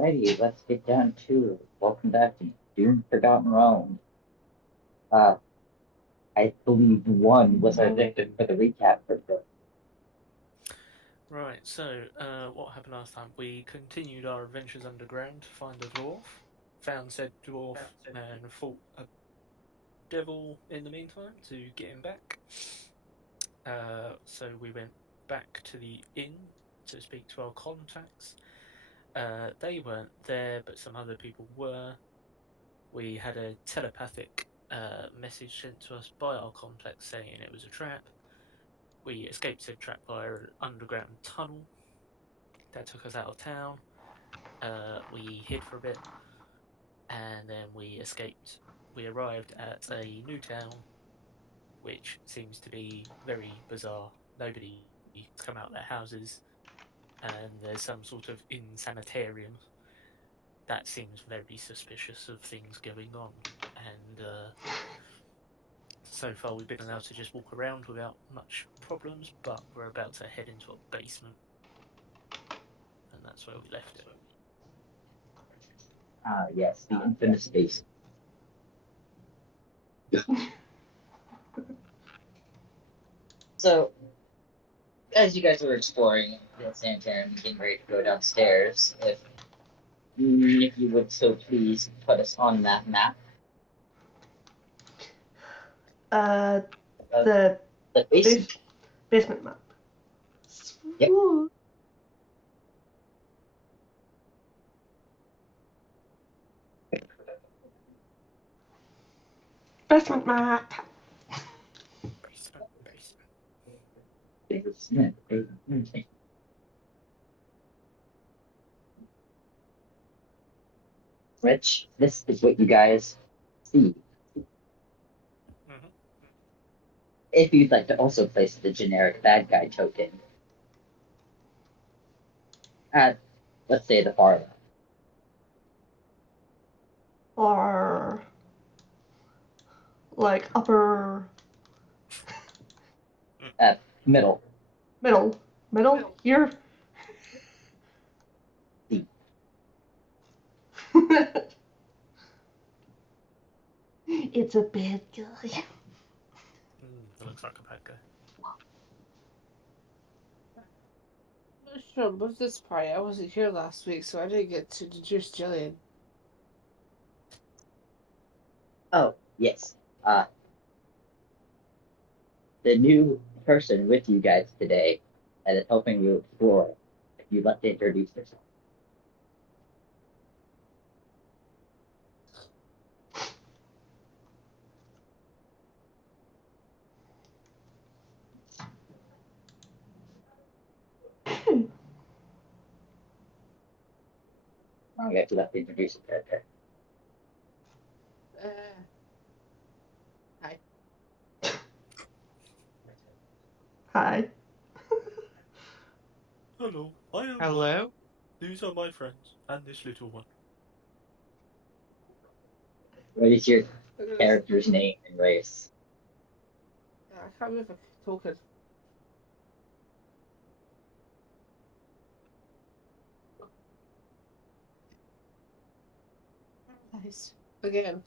Alrighty, let's get down to it. Welcome back to Doom Forgotten Realms. Uh, I believe one was our victim for the recap for the. Right, so what happened last time? We continued our adventures underground to find a dwarf, found said dwarf, and fought a devil in the meantime to get him back. So we went back to the inn to speak to our contacts. They weren't there, but some other people were. We had a telepathic message sent to us by our contacts saying it was a trap. We escaped said trap via an underground tunnel that took us out of town. We hid for a bit, and then we escaped. We arrived at a new town, which seems to be very bizarre. Nobody's come out of their houses, and there's some sort of insanitarium. That seems very suspicious of things going on. And so far, we've been allowed to just walk around without much problems, but we're about to head into a basement, and that's where we left it. Yes, the infamous base. So, as you guys were exploring the sanitarium, getting ready to go downstairs, if you would so please put us on that map. Uh, Uh, the the basement. basement map. Yep. Ooh. Basement map. Basement. Rich, this is what you guys see. Mm-hmm. If you'd like to also place the generic bad guy token at, let's say, the far left. Or like upper Middle. middle here. C. It's a bad guy. It looks like a bad guy. I'm not sure about this part. I wasn't here last week, so I didn't get to introduce Jillian. Oh, yes. The new person with you guys today that is helping you explore. If you'd like to introduce yourself. I guess you'd like to introduce your character. Hi. Hi. Hello, I am Hello? Michael. These are my friends, and this little one. What is your character's name and race? I can't move a token. Nice. Again.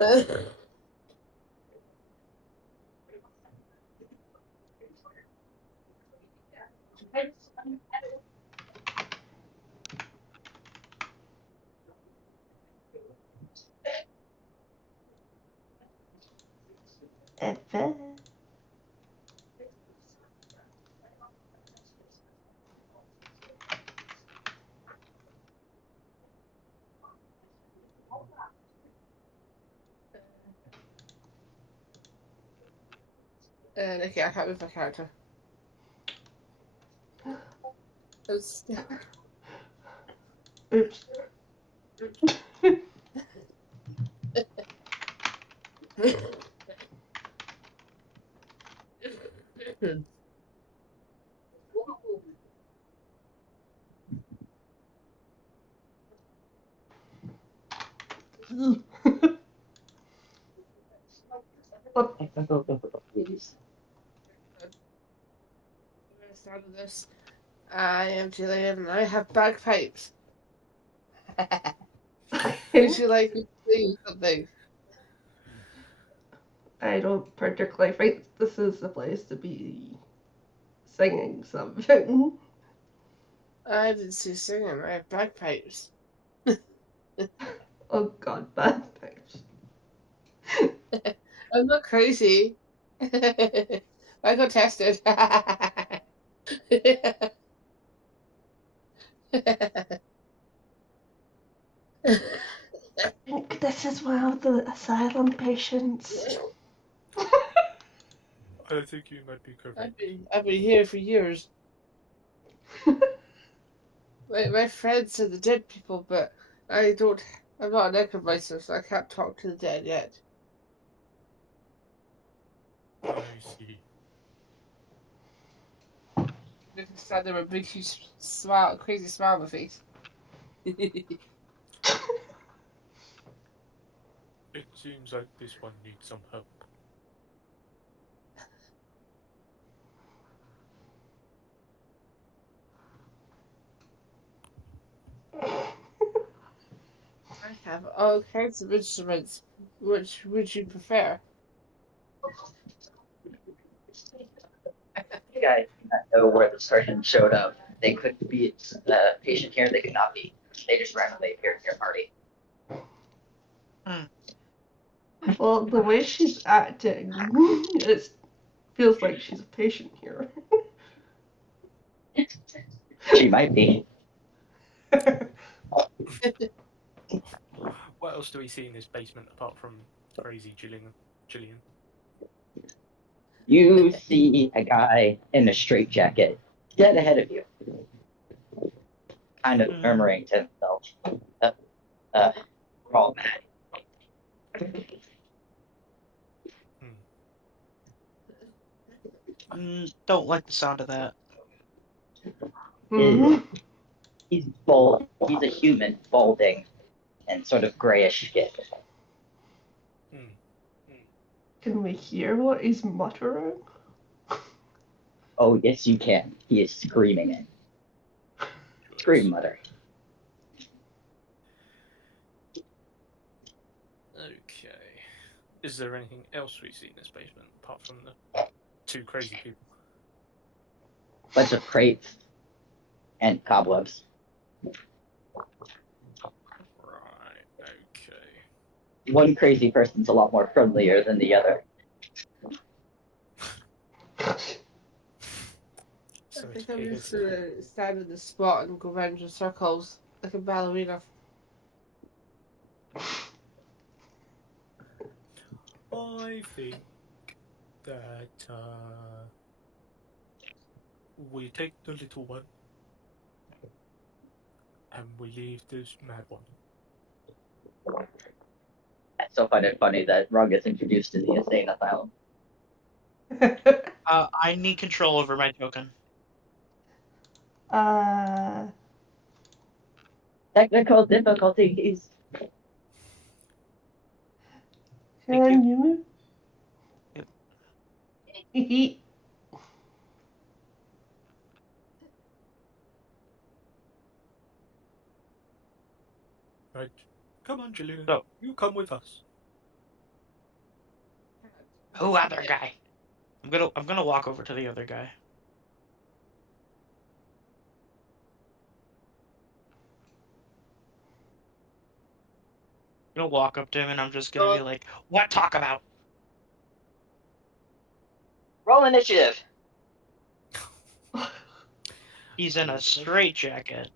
Ever. Okay, I can't move my character. It's... Oops. What? Please. fan of this. I am Jillian, and I have bagpipes. Would you like me to sing something? I don't particularly think this is the place to be singing something. I didn't see singing. I have bagpipes. Oh god, bad pipes. I'm not crazy. I got tested. I think this is one of the asylum patients. I think you might be correct. I've been here for years. My friends said the dead people, but I don't. I'm not a necromancer, so I can't talk to the dead yet. I see. I can stand there with a big, huge smile, crazy smile on my face. It seems like this one needs some help. I have all kinds of instruments. Which would you prefer? You guys do not know where this person showed up. They could be a patient here, they could not be. They just randomly appeared in your party. Well, the way she's acting, it feels like she's a patient here. She might be. What else do we see in this basement apart from crazy Gillian? You see a guy in a straitjacket dead ahead of you, kind of murmuring to himself, we're all mad. Don't like the sound of that. Mhm. He's bald. He's a human, balding, and sort of grayish skin. Can we hear what he's muttering? Oh, yes, you can. He is screaming it. Scream, mother. Okay. Is there anything else we see in this basement apart from the two crazy people? Bunch of crates and cobwebs. Right, okay. One crazy person's a lot more friendlier than the other. So I it think I'm appears. just gonna stand in the spot and go round in circles like a ballerina. I think that we take the little one and we leave this mad one. I still find it funny that Rung gets introduced to the insane asylum. I need control over my token. Technical difficulties. Can you? Yep. Right. Come on, Gillian. So- You come with us. Who other guy? I'm gonna walk over to the other guy. I'm gonna walk up to him and I'm just gonna be like, "What talk about?" Roll initiative. He's in a straitjacket.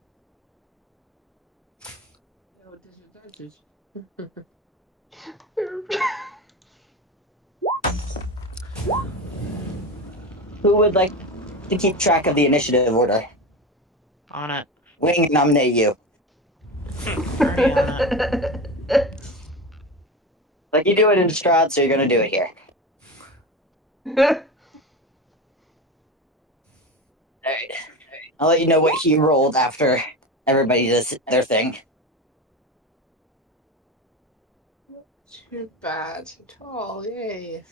No disadvantage. Who would like to keep track of the initiative order? On it. Wing, nominate you. Already on it. Like you do it in Strahd, so you're gonna do it here. Alright. I'll let you know what he rolled after everybody does their thing. Too bad at all. Yay.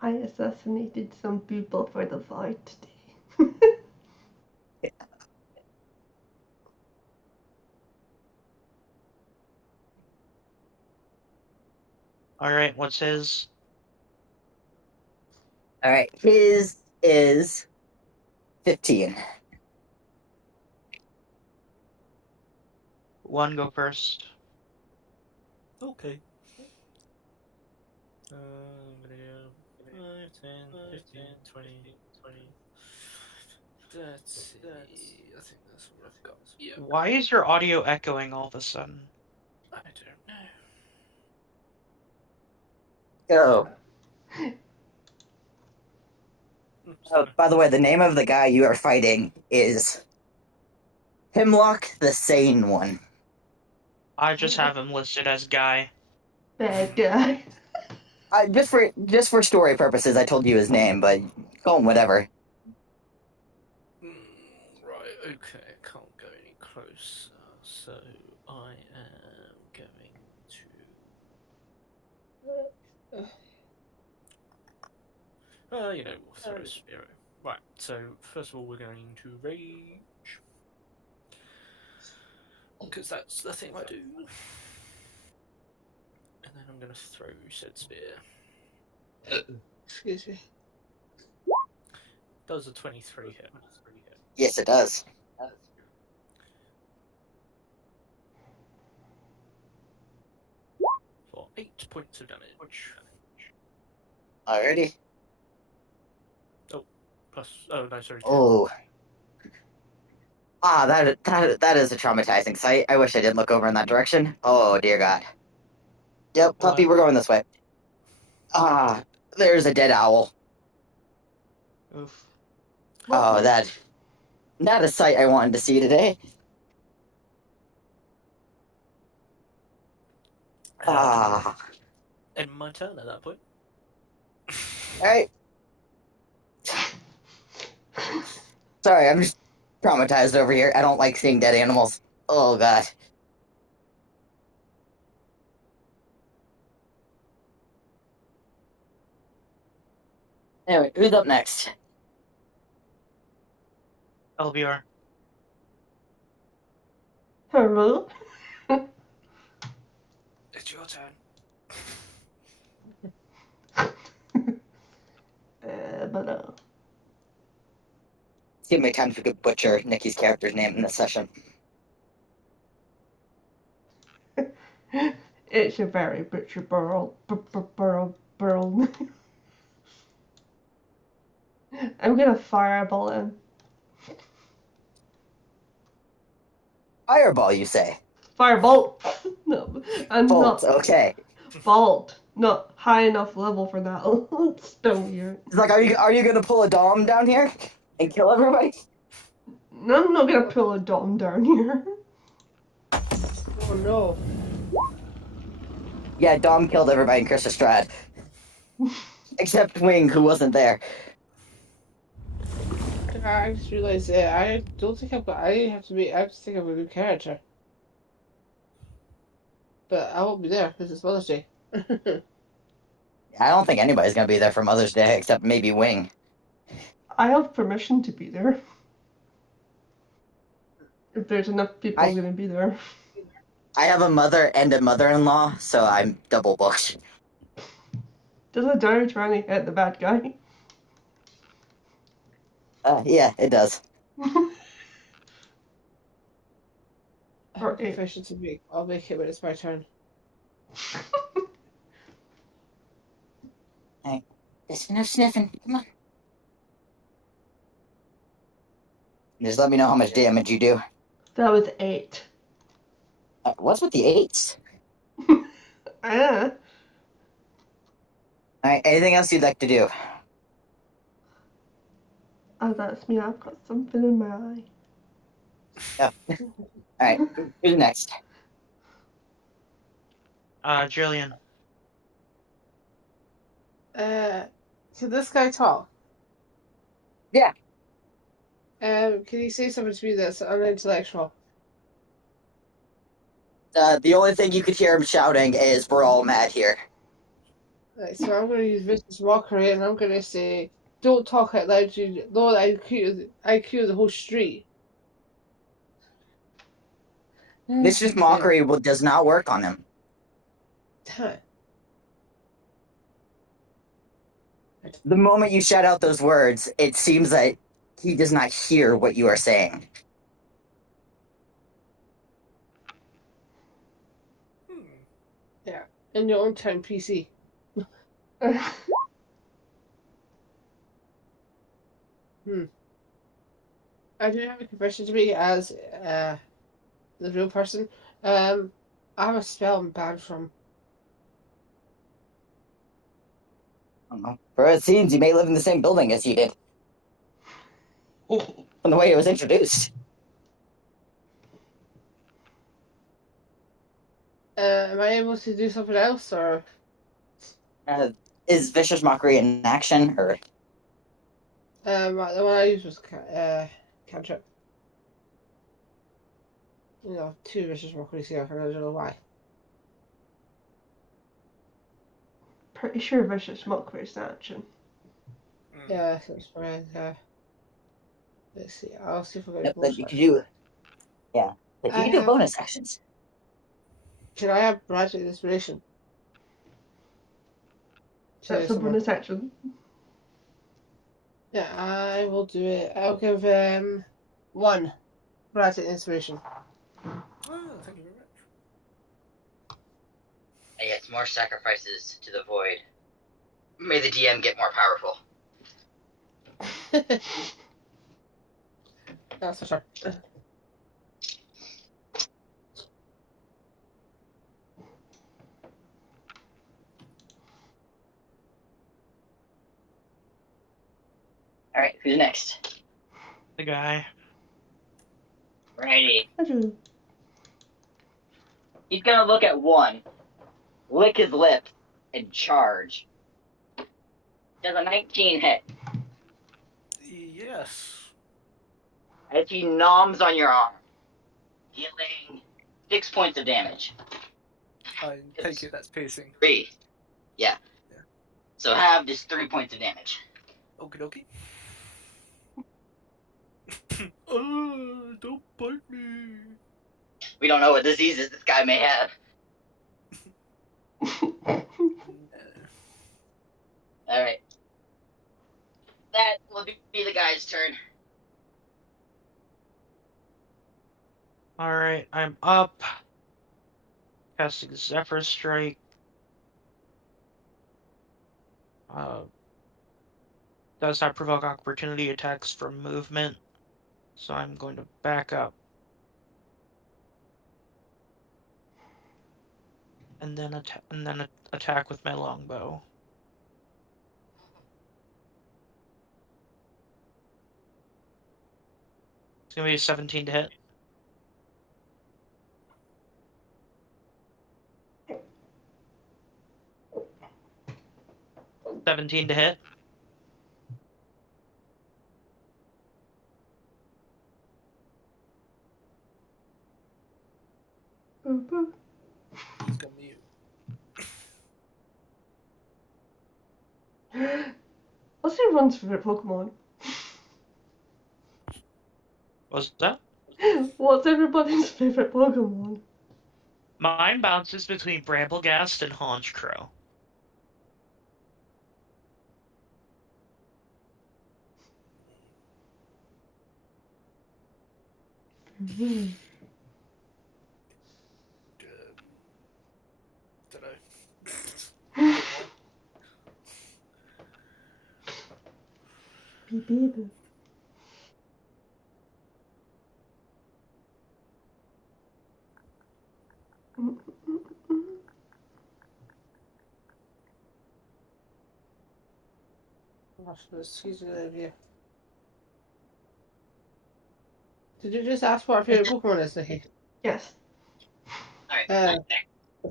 I assassinated some people for the fight today. All right, what's his? All right, his is 15. One go first. Okay. I'm gonna go 5, 10, 15, 20, 20. Let's see. I think that's what I've got. Yeah. Why is your audio echoing all of a sudden? I don't know. Oh, Sorry. by the way, the name of the guy you are fighting is Hemlock the Sane One. I just have him listed as Guy. Bad guy. Just for story purposes, I told you his name, but call him whatever. Right, okay, I can't go any closer, so I am going to. You know, we'll throw a Spiro. Right, so first of all, we're going to rage. Because that's the thing I do. And then I'm going to throw said spear. Excuse me. Does a 23 hit? Yes, it does. For 8 points of damage. Alrighty. Plus, oh no, sorry. 10. Oh. That is a traumatizing sight. I wish I didn't look over in that direction. Oh, dear God. Yep, puppy, What? we're going this way. Ah, there's a dead owl. Oof. Oh, that... Not a sight I wanted to see today. Ah. End my turn at that point. Alright. Sorry, I'm just traumatized over here. I don't like seeing dead animals. Oh, God. Anyway, who's up next? LBR. Hello? It's your turn. But Give me time to butcher Nikki's character's name in this session. it's a very butcher burl. Burl. I'm gonna fireball him. Fireball, you say? Firebolt! No, I'm Bolt, not. okay. Bolt. Not high enough level for that stone here. It's like, are you gonna pull a dom down here and kill everybody? No, I'm not gonna pull a dom down here. Oh no. Yeah, Dom killed everybody in Chris Strad. Except Wing, who wasn't there. I just realized I don't think I have to think of a new character. But I won't be there because it's Mother's Day. I don't think anybody's gonna be there for Mother's Day except maybe Wing. I have permission to be there. If there's enough people I- gonna be there. I have a mother and a mother-in-law, so I'm double booked. Does a dire trying to hit the bad guy? Yeah, it does. I have Or a confession to make. I'll make it when it's my turn. Hey, there's enough sniffing. Come on. Just let me know how much damage you do. That was 8. What's with the 8s? Ah. Alright, anything else you'd like to do? Oh, that's me. I've got something in my eye. Alright, who's next? Jillian. Can this guy talk? Yeah. Can he say something to me that's unintellectual? The only thing you could hear him shouting is, "We're all mad here." Right, so I'm going to use vicious mockery, and I'm going to say, "Don't talk out loud. You lower the IQ of the whole street." Vicious mockery does not work on him. Damn it. The moment you shout out those words, it seems that he does not hear what you are saying. Yeah, in your own time, PC. I do have a confession to make as the real person. I have a spell I'm banned from. I don't know. For it seems you may live in the same building as he did. Oh, From the way it was introduced. Am I able to do something else, or Is vicious mockery an action, or the one I used was cantrip. You know, two vicious mockeries here, and I don't know why. Pretty sure vicious mockery is an action. Yeah, so it's fine. Let's see. I'll see if I got Yep, a that bonus you could action. do? Yeah, like you I can do have. bonus actions. Can I have Bradley inspiration? That's a Someone. bonus action. Yeah, I will do it. I'll give one Bradley inspiration. Oh, thank you very much. Yes, more sacrifices to the void. May the DM get more powerful. That's for sure. All right, who's next? the guy. Righty. Hello. He's gonna look at one, lick his lips, and charge. Does a 19 hit? Yes. As he noms on your arm, dealing 6 points of damage. I take it that's piercing. 3. Yeah. Yeah. So halved is 3 points of damage. Okie dokie. Oh, don't bite me. We don't know what diseases this guy may have. Alright. That will be the guy's turn. Alright, I'm up. Casting Zephyr Strike. Does not provoke opportunity attacks from movement, so I'm going to back up. And then attack with my longbow. It's gonna be a 17 to hit. $17 to hit. Boop, boop. He's gonna mute. What's everyone's favourite Pokemon? What's that? What's everybody's favourite Pokemon? Mine bounces between Bramblegast and Honchcrow. Don't know. Beep beep. Excuse me, Olivia. Did you just ask what our favorite Pokemon is, Nikki? Yes, Alright.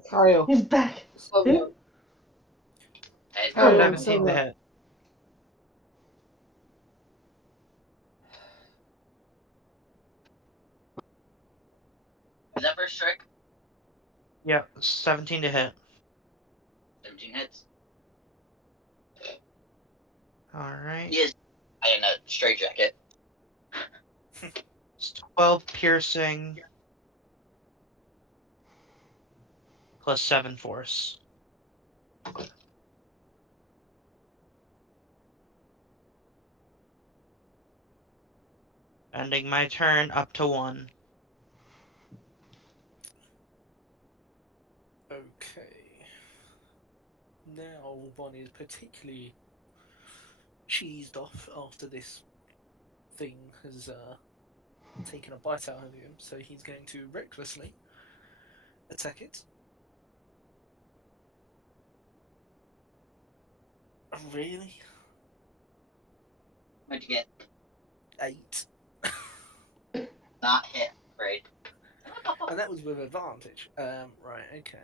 Kyle. he's back. Sylvia. Oh, Kyle and 17 to Sylvia. hit. Is that first strike? Yep, 17 to hit. 17 hits. Alright. He is in a straitjacket. It's 12 piercing. Plus 7 force. Ending my turn up to 1. Okay. Now one is particularly cheesed off after this thing has taken a bite out of him, so he's going to recklessly attack it. Oh, really? What'd you get? 8. Not hit. Right. And that was with advantage. Right, okay.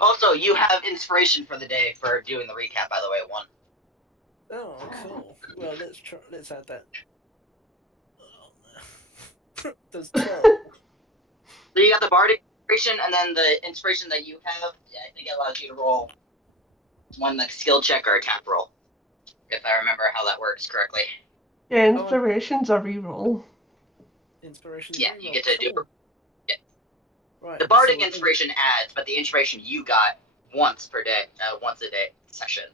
Also, you have inspiration for the day for doing the recap, by the way, 1. Oh, cool. Well, let's add that. Oh, there's 12. So you got the bardic inspiration, and then the inspiration that you have, yeah, I think it allows you to roll one like skill check or attack roll, if I remember how that works correctly. Yeah, inspiration's a reroll. Inspiration. Yeah, you get to do. Yeah. Right. The bardic inspiration adds, but the inspiration you got once per day, once a day session.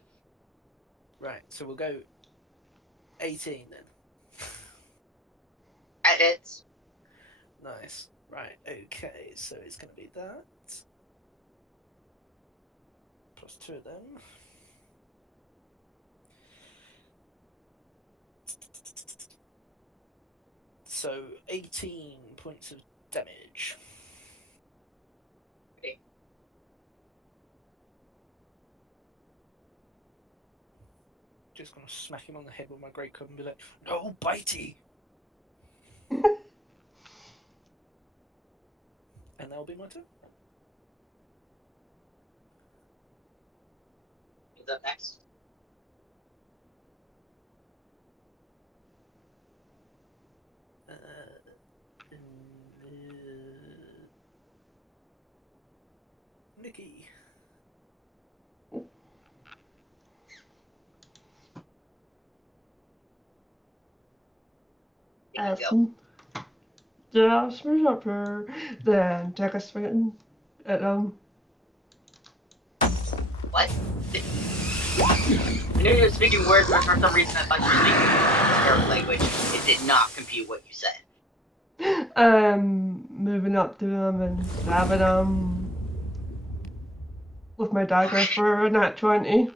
Right. So we'll go 18 then. That hits. Nice. Right. Okay. So it's going to be that plus 2 of them. So 18 points of damage. Okay. Just gonna smack him on the head with my great club and be like, "No, bitey!" And that'll be my turn. Who's up next? Nikki. Just finish up her, then take a swing at What? I knew you were speaking words, but for some reason I thought you were speaking Arab language. It did not compute what you said. moving up to him and stabbing him with my dagger for a nat 20.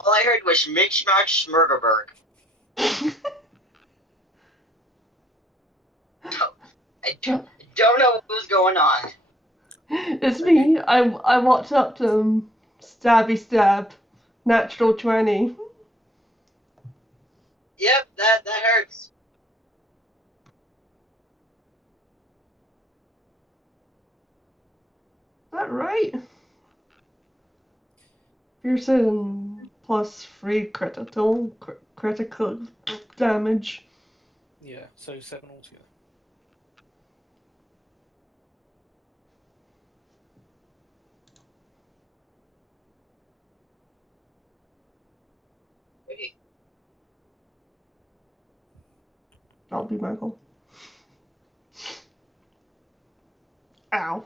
All I heard was Schmick-Schmack Schmurgerberg. I don't know what was going on. It's me. I walked up to him, stabby stab, natural 20. Yep, that hurts. Is that right? Piercing plus 3 critical damage. Yeah, so 7 altogether. That'll be my goal. Ow.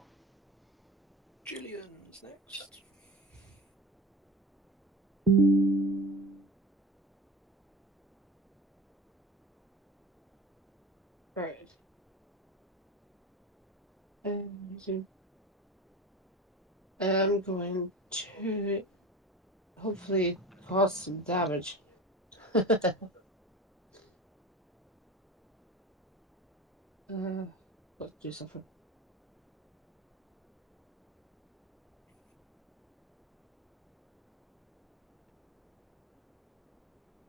Jillian's next. Right. I'm going to hopefully cause some damage. Let's do something.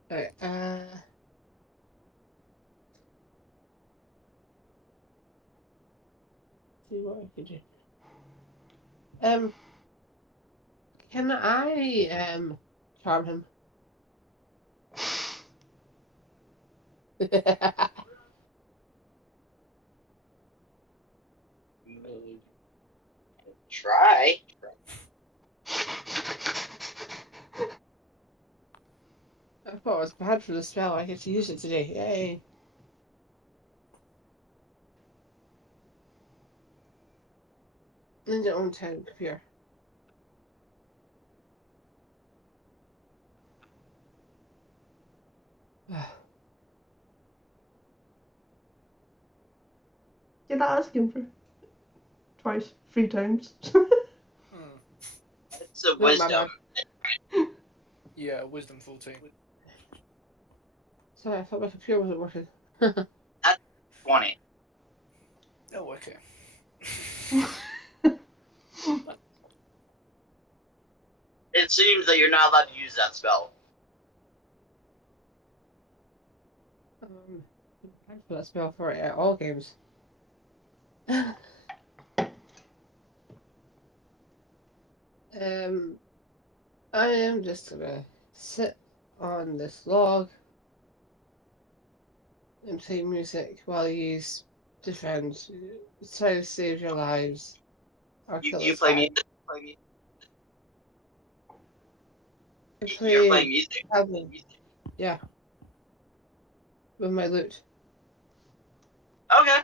Alright, see what I can do. Can I charm him? Try. thought it was bad for the spell. I get to use it today. Yay. Ninja own 10 computer. Did I ask him for twice, 3 times? It's a No, my wisdom. Yeah, wisdom 14. Sorry, I thought my computer wasn't working. 20. Oh, okay. It seems that you're not allowed to use that spell. Bad for that spell for all games. I am just gonna sit on this log and play music while you defend. Try to save your lives. Or kill You us play all. music? I You're play playing music? Traveling. Yeah. With my lute. Okay.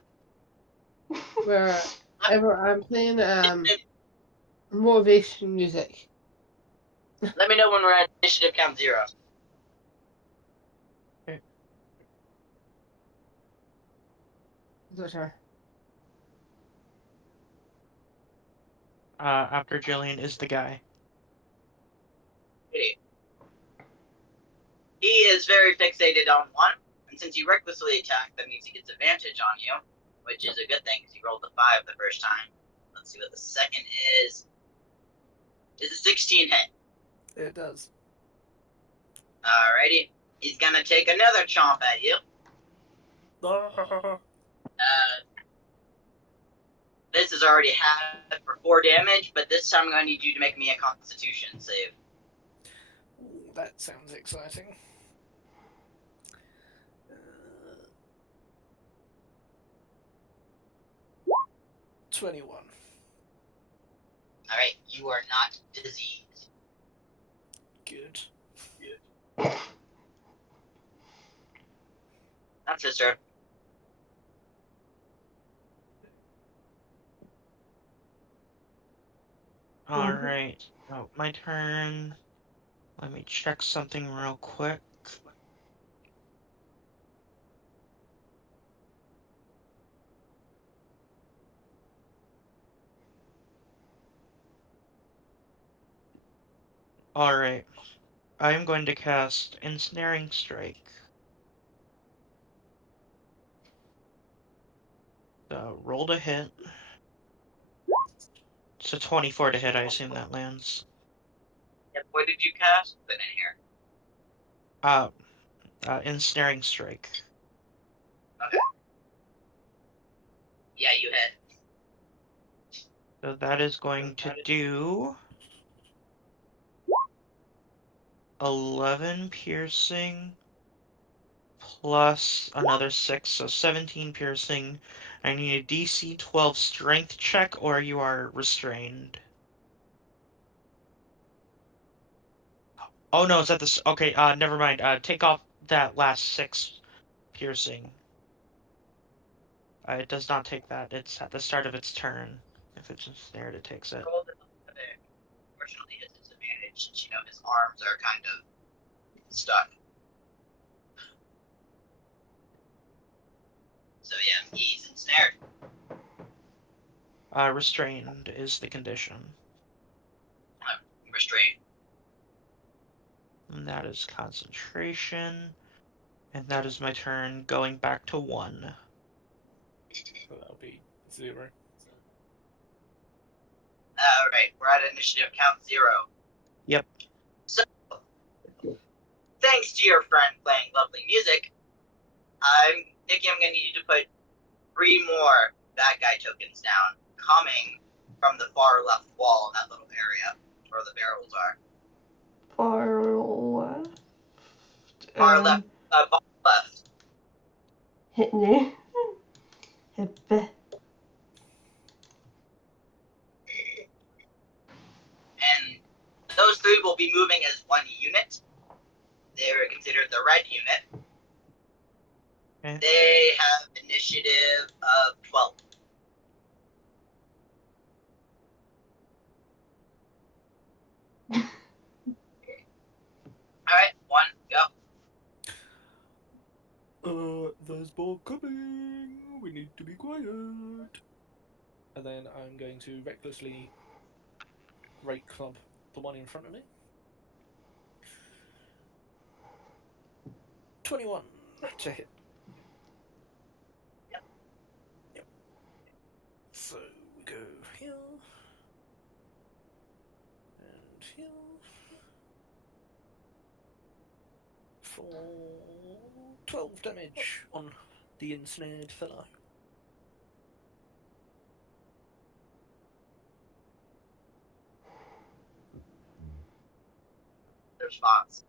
Wherever I'm playing motivation music. Let me know when we're at initiative count 0. It's her. After Jillian is the guy. He is very fixated on 1, and since you recklessly attack, that means he gets advantage on you, which is a good thing because he rolled a 5 the first time. Let's see what the second is. Is a 16 hit? It does. Alrighty. He's gonna take another chomp at you. This is already had for 4 damage, but this time I'm gonna need you to make me a Constitution save. Ooh, that sounds exciting. 21. Alright, you are not diseased. Good. That's his turn. Alright. Oh, my turn. Let me check something real quick. Alright. I am going to cast Ensnaring Strike. Roll to hit. It's a 24 to hit, I assume that lands. Yep, what did you cast? Put in here. Ensnaring Strike. Okay. Yeah, you hit. So that is going to do 11 piercing plus another 6, so 17 piercing. I need a DC 12 strength check or you are restrained. Oh no, it's at this. Okay, never mind. Take off that last 6 piercing. It does not take that. It's at the start of its turn. If it's ensnared, it takes it. Unfortunately, his disadvantage since his arms are kind of stuck. So yeah, he's ensnared. Restrained is the condition. Restrained. And that is concentration. And that is my turn, going back to 1. So that'll be 0. Alright, we're at initiative count 0. Yep. So, thanks to your friend playing lovely music, I'm thinking I'm going to need you to put 3 more bad guy tokens down, coming from the far left wall in that little area where the barrels are. Far left. Far left. Far left. Hit me. Hippe. And those 3 will be moving as 1 unit. they were considered the red unit. Okay. They have initiative of 12. Alright, 1, go. There's more coming. We need to be quiet. And then I'm going to recklessly rake club the one in front of me. 21 to hit. Yep. So we go here and here for 12 damage on the ensnared fellow. The response.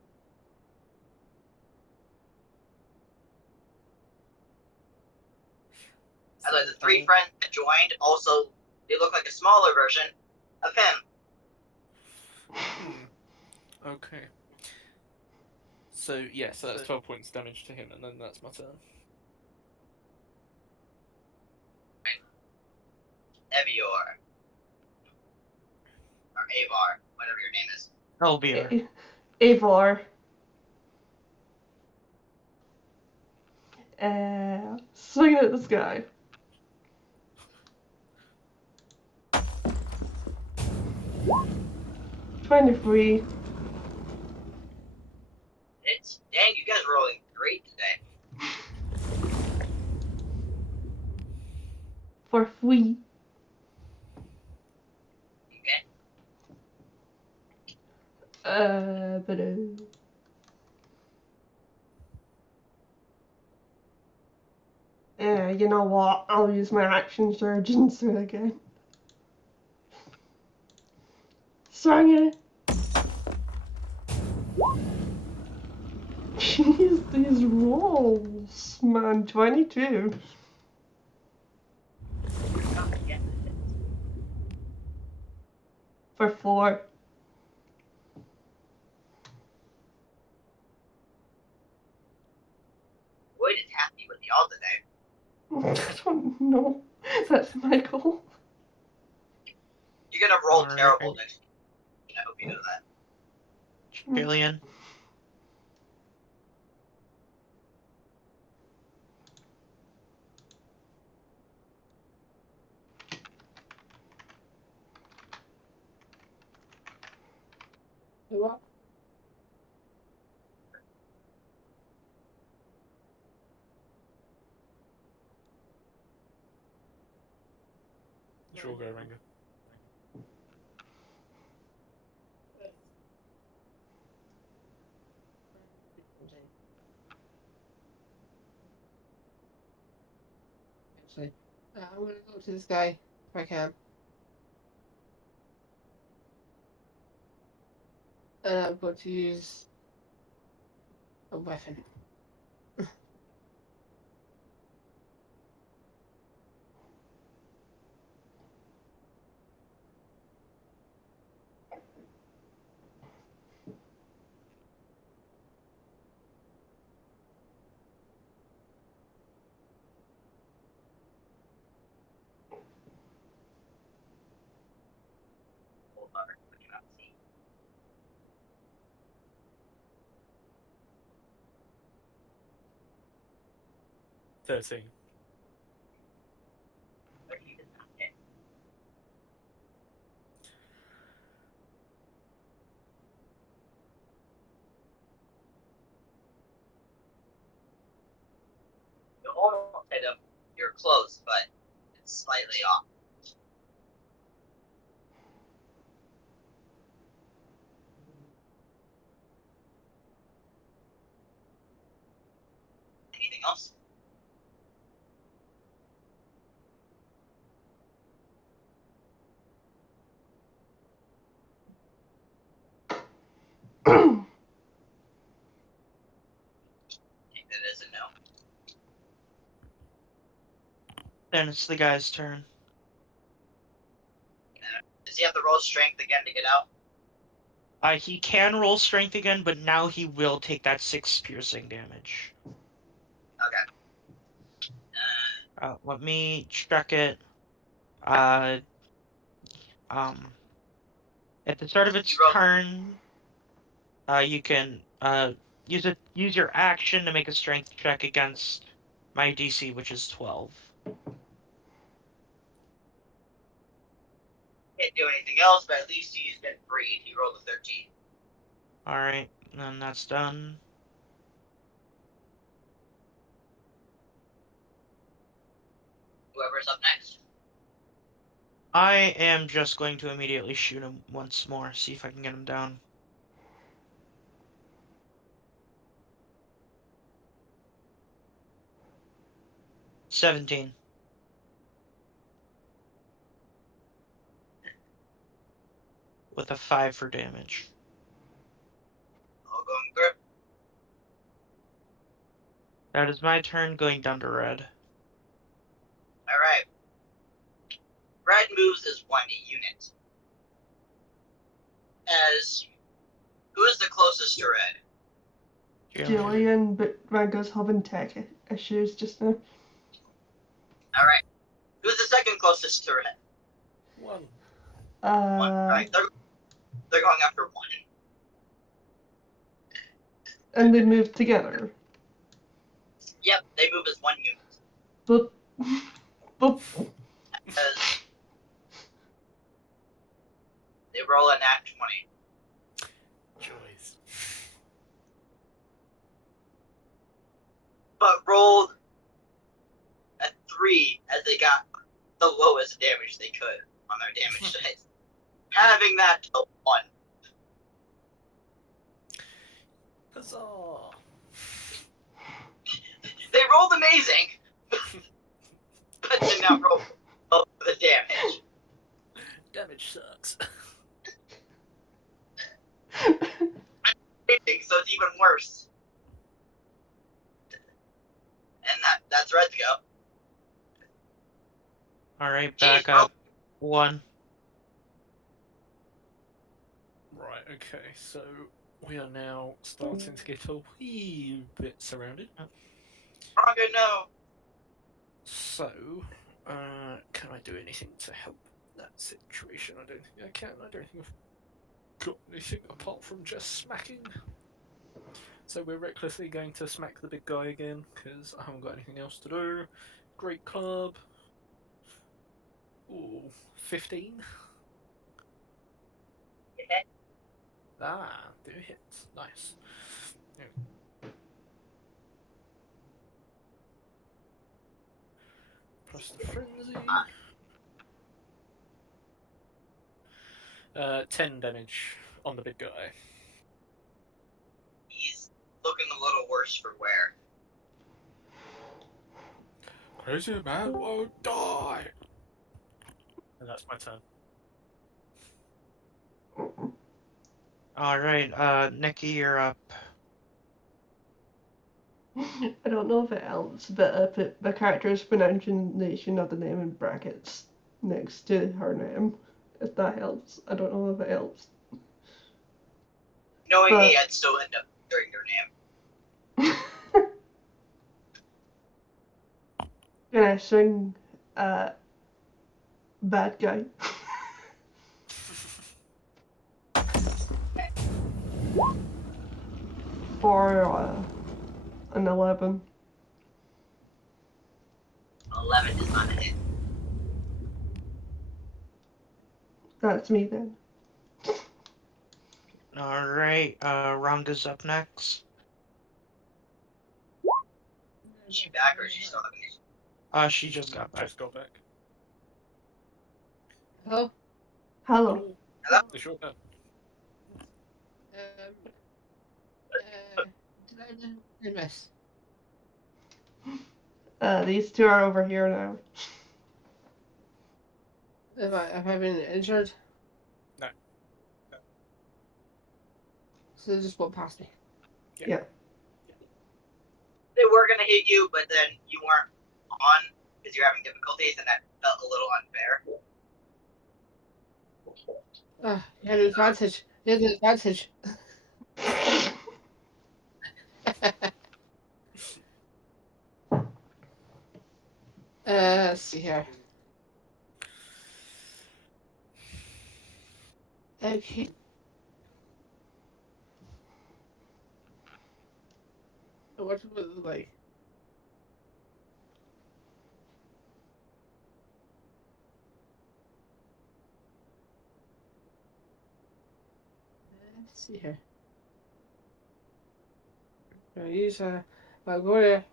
As like the 3 friends that joined also, they look like a smaller version of him. Okay. So, yeah, so that's 12 points damage to him, and then that's my turn. Evior. Or Avar, whatever your name is. Elvier. Avar. Swinging at this guy. $23. Dang, you guys are rolling great today. For free. Okay. But yeah, you know what? I'll use my action surgeons again. Swing it. Jeez, these rolls, man. 22. Oh, yeah. For 4. Wood is happy with the all today. I don't know. That's my goal. You're gonna roll Alright. terrible next week. I hope you know that. Julian. What? Sure, go, Ranger. Actually, I'm gonna go to this guy if I can. And I'm going to use a weapon. Hold on, I cannot see. $13. But he did not hit. You almost hit him. You're close, but it's slightly off. Anything else? I think that is a no. Then it's the guy's turn. Does he have to roll strength again to get out? He can roll strength again, but now he will take that 6 piercing damage. Okay. Let me check it. At the start of its You roll- turn, you can use your action to make a strength check against my DC, which is 12. Can't do anything else, but at least he's been freed. He rolled a 13. All right, then that's done. Whoever's up next. I am just going to immediately shoot him once more, see if I can get him down. $17. With a 5 for damage. All going through. That is my turn, going down to red. Alright. Red moves as one unit. As who is the closest to red? Jillian, but Rango's having tech issues just now. Alright. Who's the second closest to red? One. One. Alright, they're going after one. And they move together. Yep, they move as one unit. Boop. Boop. As they roll a nat 20. Joys. But rolled a 3 as they got the lowest damage they could on their damage dice. Having that to 1. Huzzah! They rolled amazing, but did not roll below the damage. Damage sucks. So it's even worse. And that's Red's go. Alright, back up. 1. Right, okay, so we are now starting to get a wee bit surrounded. Rongo, no. So, can I do anything to help that situation? I don't think I can. I don't think I've got anything apart from just smacking. So we're recklessly going to smack the big guy again, because I haven't got anything else to do. Great club. Ooh, 15. Yeah. Ah, do hits. Nice. There we go. Plus the frenzy. 10 damage on the big guy. He's looking a little worse for wear. Crazy man won't die. And that's my turn. Alright, Nikki, you're up. I don't know if it helps, but I put the character's pronunciation of the name in brackets next to her name. If that helps. I don't know if it helps. Knowing me, But- I'd still end up hearing your name. Can I sing Bad Guy? For an 11. 11 is not a hit. That's me then. Alright, Ranga's up next. Is she back or is she still having issues? She just got back. Just got back. Hello? Hello. It's your turn. Did I miss? These two are over here now. Have I been injured? No. So they just went past me. Yeah. They were going to hit you, but then you weren't on because you're having difficulties, and that felt a little unfair. You had an advantage. He has an advantage. Let's see here. Okay. What was it like? Let's see here. Use a. I'll go to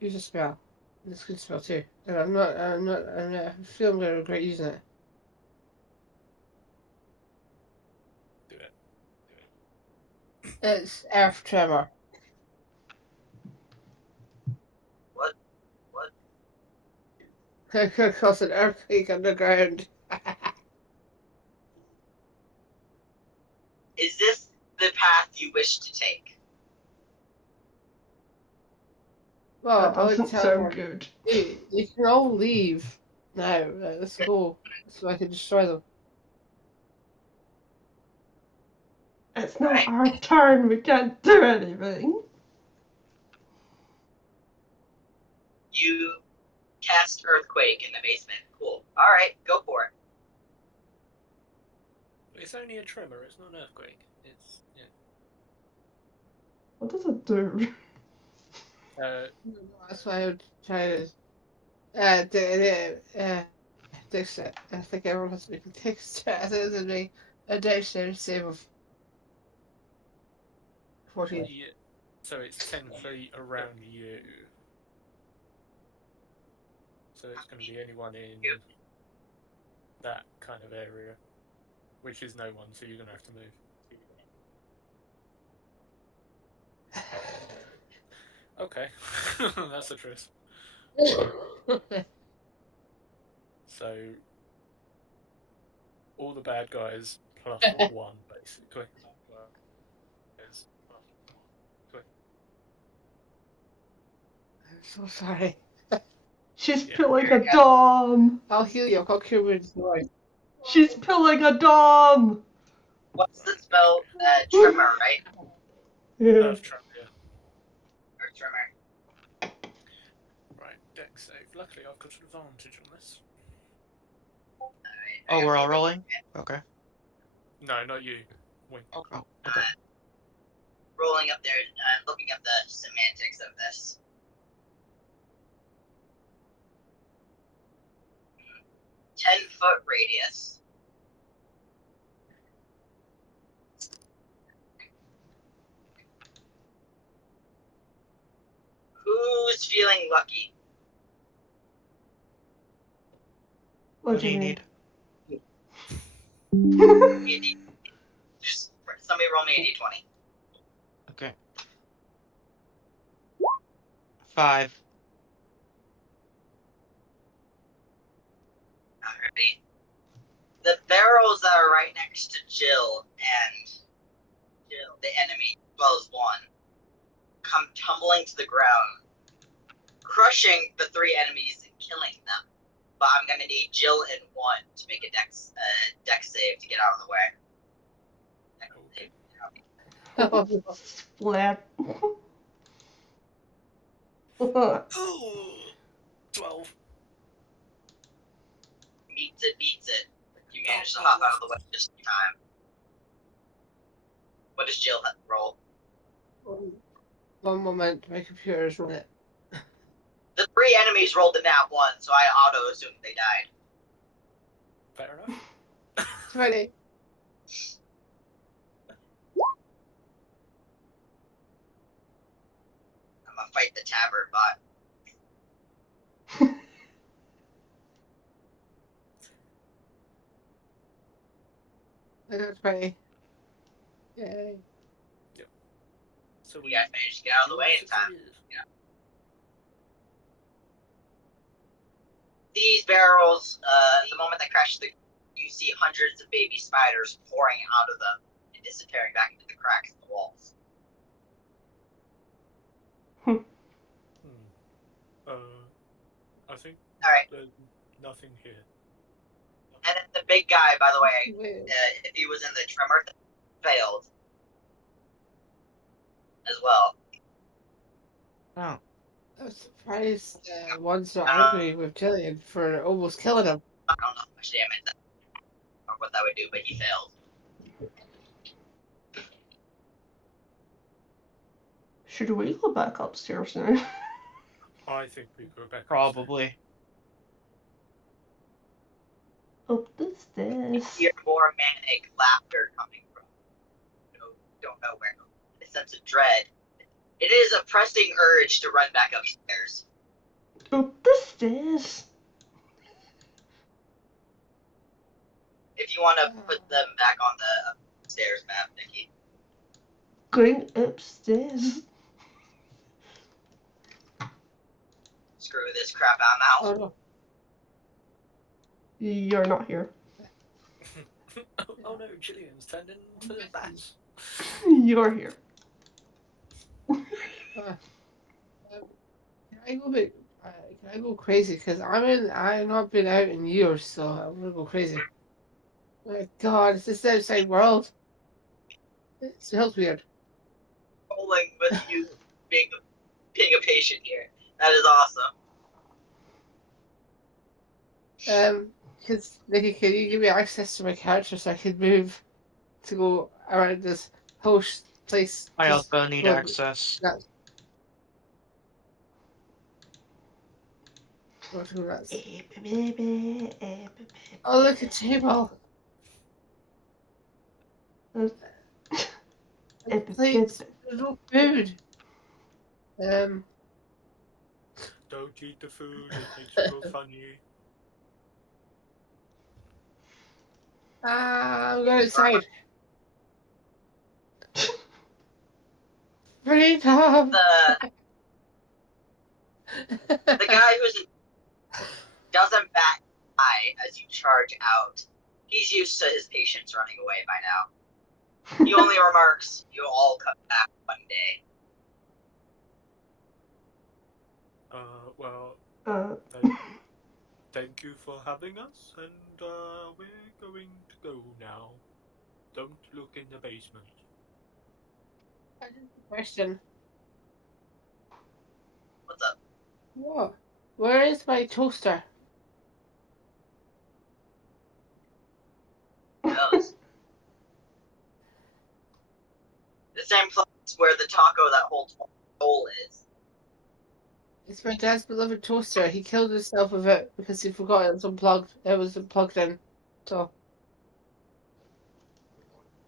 use a spell. This good spell too. And I feel I'm gonna regret using it. Do it. It's Earth Tremor. What? It could cause an earthquake underground. Is this the path you wish to take? Well, That I would doesn't tell sound her, good. hey, you can all leave now. Let's go, so I can destroy them. It's not our turn. We can't do anything. You cast Earthquake in the basement. Cool. Alright, go for it. It's only a tremor. It's not an earthquake. It's yeah. What does it do? That's why I would try to. Dex. I think everyone has to make a Dex. I think it's a dexterity save of 14. Yeah. So it's 10 feet around you. So it's going to be anyone in that kind of area, which is no one. So you're going to have to move. Okay, that's a truth. So all the bad guys plus one, basically. I'm so sorry. She's Yeah. pulling a dom. I'll heal you. I'll cure wounds. Don't worry. She's pulling a dom. What's the spell? Tremor, right? Yeah. Earth tremor. Yeah. Or Tremor. Right. Dex save. Luckily, I've got an advantage on this. Alright, Oh, we're all rolling? Okay. No, not you. Wink. Oh, okay. Rolling up there, looking up the semantics of this. 10-foot radius. Who's feeling lucky? What do you need? mean? 80. Just somebody roll me a d20. Okay. 5. Alrighty. The barrels that are right next to Jill, the enemy, as well as one, come tumbling to the ground, crushing the 3 enemies and killing them. But I'm gonna need Jill and one to make a dex save to get out of the way. Splat. Ooh, 12. Beats it. You manage to hop out of the way just in time. What does Jill roll? One moment, my computer is running. The 3 enemies rolled a nat 1, so I auto-assumed they died. Fair enough. 20. I'm gonna fight the tavern bot. I got 20. Yay. So You guys managed to get out of the way in time. Yeah. These barrels, the moment they crash, you see hundreds of baby spiders pouring out of them and disappearing back into the cracks in the walls. I think Alright. there's nothing here. And then the big guy, by the way, if he was in the tremor thing, failed as well. Oh. I'm surprised one's not angry with Jillian for almost killing him. I don't know how much damage that, or what that would do, but he failed. Should we go back upstairs now? I think we go back. Probably. Up the stairs. Hear more manic laughter coming from. Don't know where. A sense of dread. It is a pressing urge to run back upstairs. Up the stairs. If you want to put them back on the stairs map, Nikki. Going upstairs. Screw this crap, I'm out. Oh no. You're not here. Oh no, Gillian's turned into the bat. You're here. Can I go bit? Can I go crazy? Because I've not been out in years, so I'm gonna go crazy. My God, it's this outside world. It smells weird. Rolling with you being a patient here. That is awesome. Because Nikki, can you give me access to my character so I can move to go around this whole place? I Just also need go- access. Nuts. Go to nuts. Oh, look, a table. Plates. There's no food. Don't eat the food, it makes you go funny. I'm going outside. Freedom. The guy doesn't bat an eye as you charge out. He's used to his patients running away by now. He only remarks, "You'll all come back one day." Well, thank you for having us, and we're going to go now. Don't look in the basement. Question. What's up? What? Where is my toaster? Who knows? The same place where the taco that holds hole is. It's my dad's beloved toaster. He killed himself with it because he forgot it was unplugged. It was plugged in. So.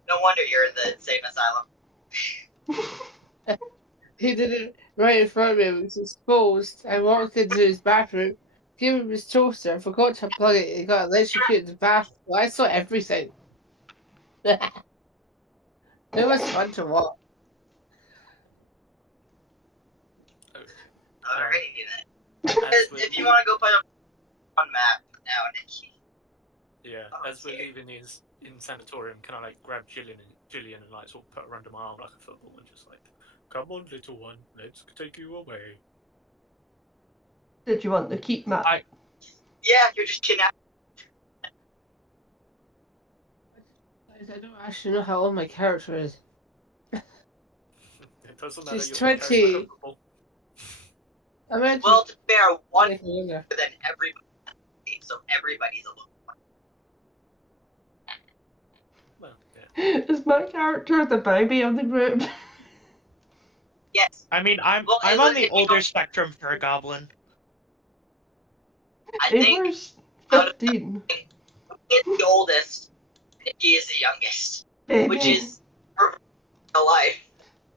No wonder you're in the insane asylum. He did it right in front of me. It was exposed. I walked into his bathroom, gave him his toaster, forgot to plug it. He got electrocuted in the bathroom. I saw everything. It was fun to watch. Alrighty then. If you want to go play on map now, Nikki. Yeah, as we're leaving the sanatorium, can I like grab Gillian and like sort of put her under my arm like a football and just like, come on, little one, let's take you away. Did you want the keep map? Yeah, you're just kidnapped. I don't actually know how old my character is. It doesn't matter. She's you're 20. I meant Well, to be fair, one to more than everybody, so everybody's a little one. Well, yeah. Is my character the baby of the group? Yes. I mean, I'm Well, on the if you older don't- spectrum for a goblin. I think Aver's 15. it's the oldest, Nikki is the youngest, Baby. which is real life.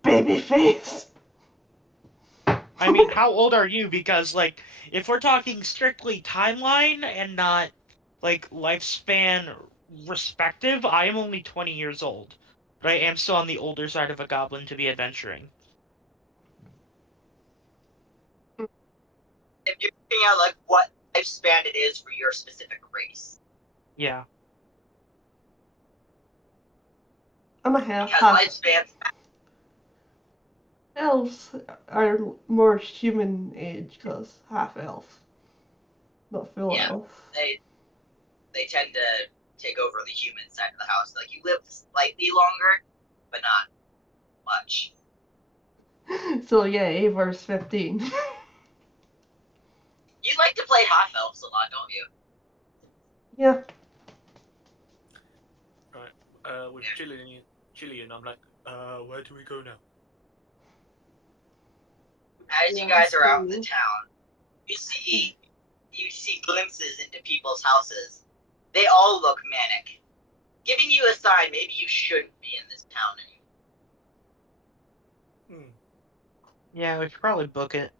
Baby face. I mean, how old are you? Because, like, if we're talking strictly timeline and not, like, lifespan respective, I am only 20 years old. But I am still on the older side of a goblin to be adventuring. If you're looking at like what lifespan it is for your specific race, Yeah. I'm a half. because lifespans. Elves are more human age because half elf, not full Yeah. elf. They tend to take over the human side of the house. Like, you live slightly longer, but not much. So yeah, Avor's 15. You like to play half elves a lot, don't you? Yeah. With Jillian, I'm like, where do we go now? As you guys are out in the town, you see glimpses into people's houses. They all look manic, giving you a sign maybe you shouldn't be in this town anymore. Yeah, we should probably book it.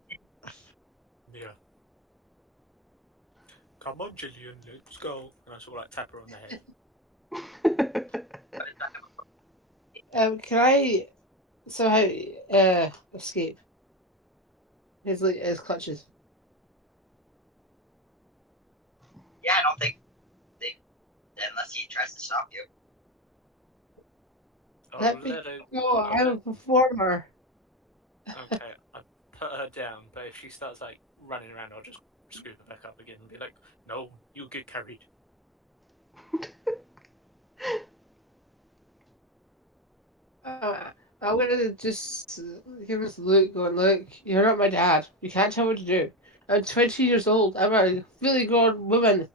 Yeah. Come on, Jillian, let's go. And I sort of like tap her on the head. Can I somehow escape his clutches? Yeah, I don't think unless he tries to stop you. Let me go. I'm a performer. Okay, I put her down, but if she starts like running around, I'll just scoop her back up again and be like, "No, you'll get carried." I'm gonna just give us a look, going, look, you're not my dad. You can't tell me what to do. I'm 20 years old. I'm a fully grown woman.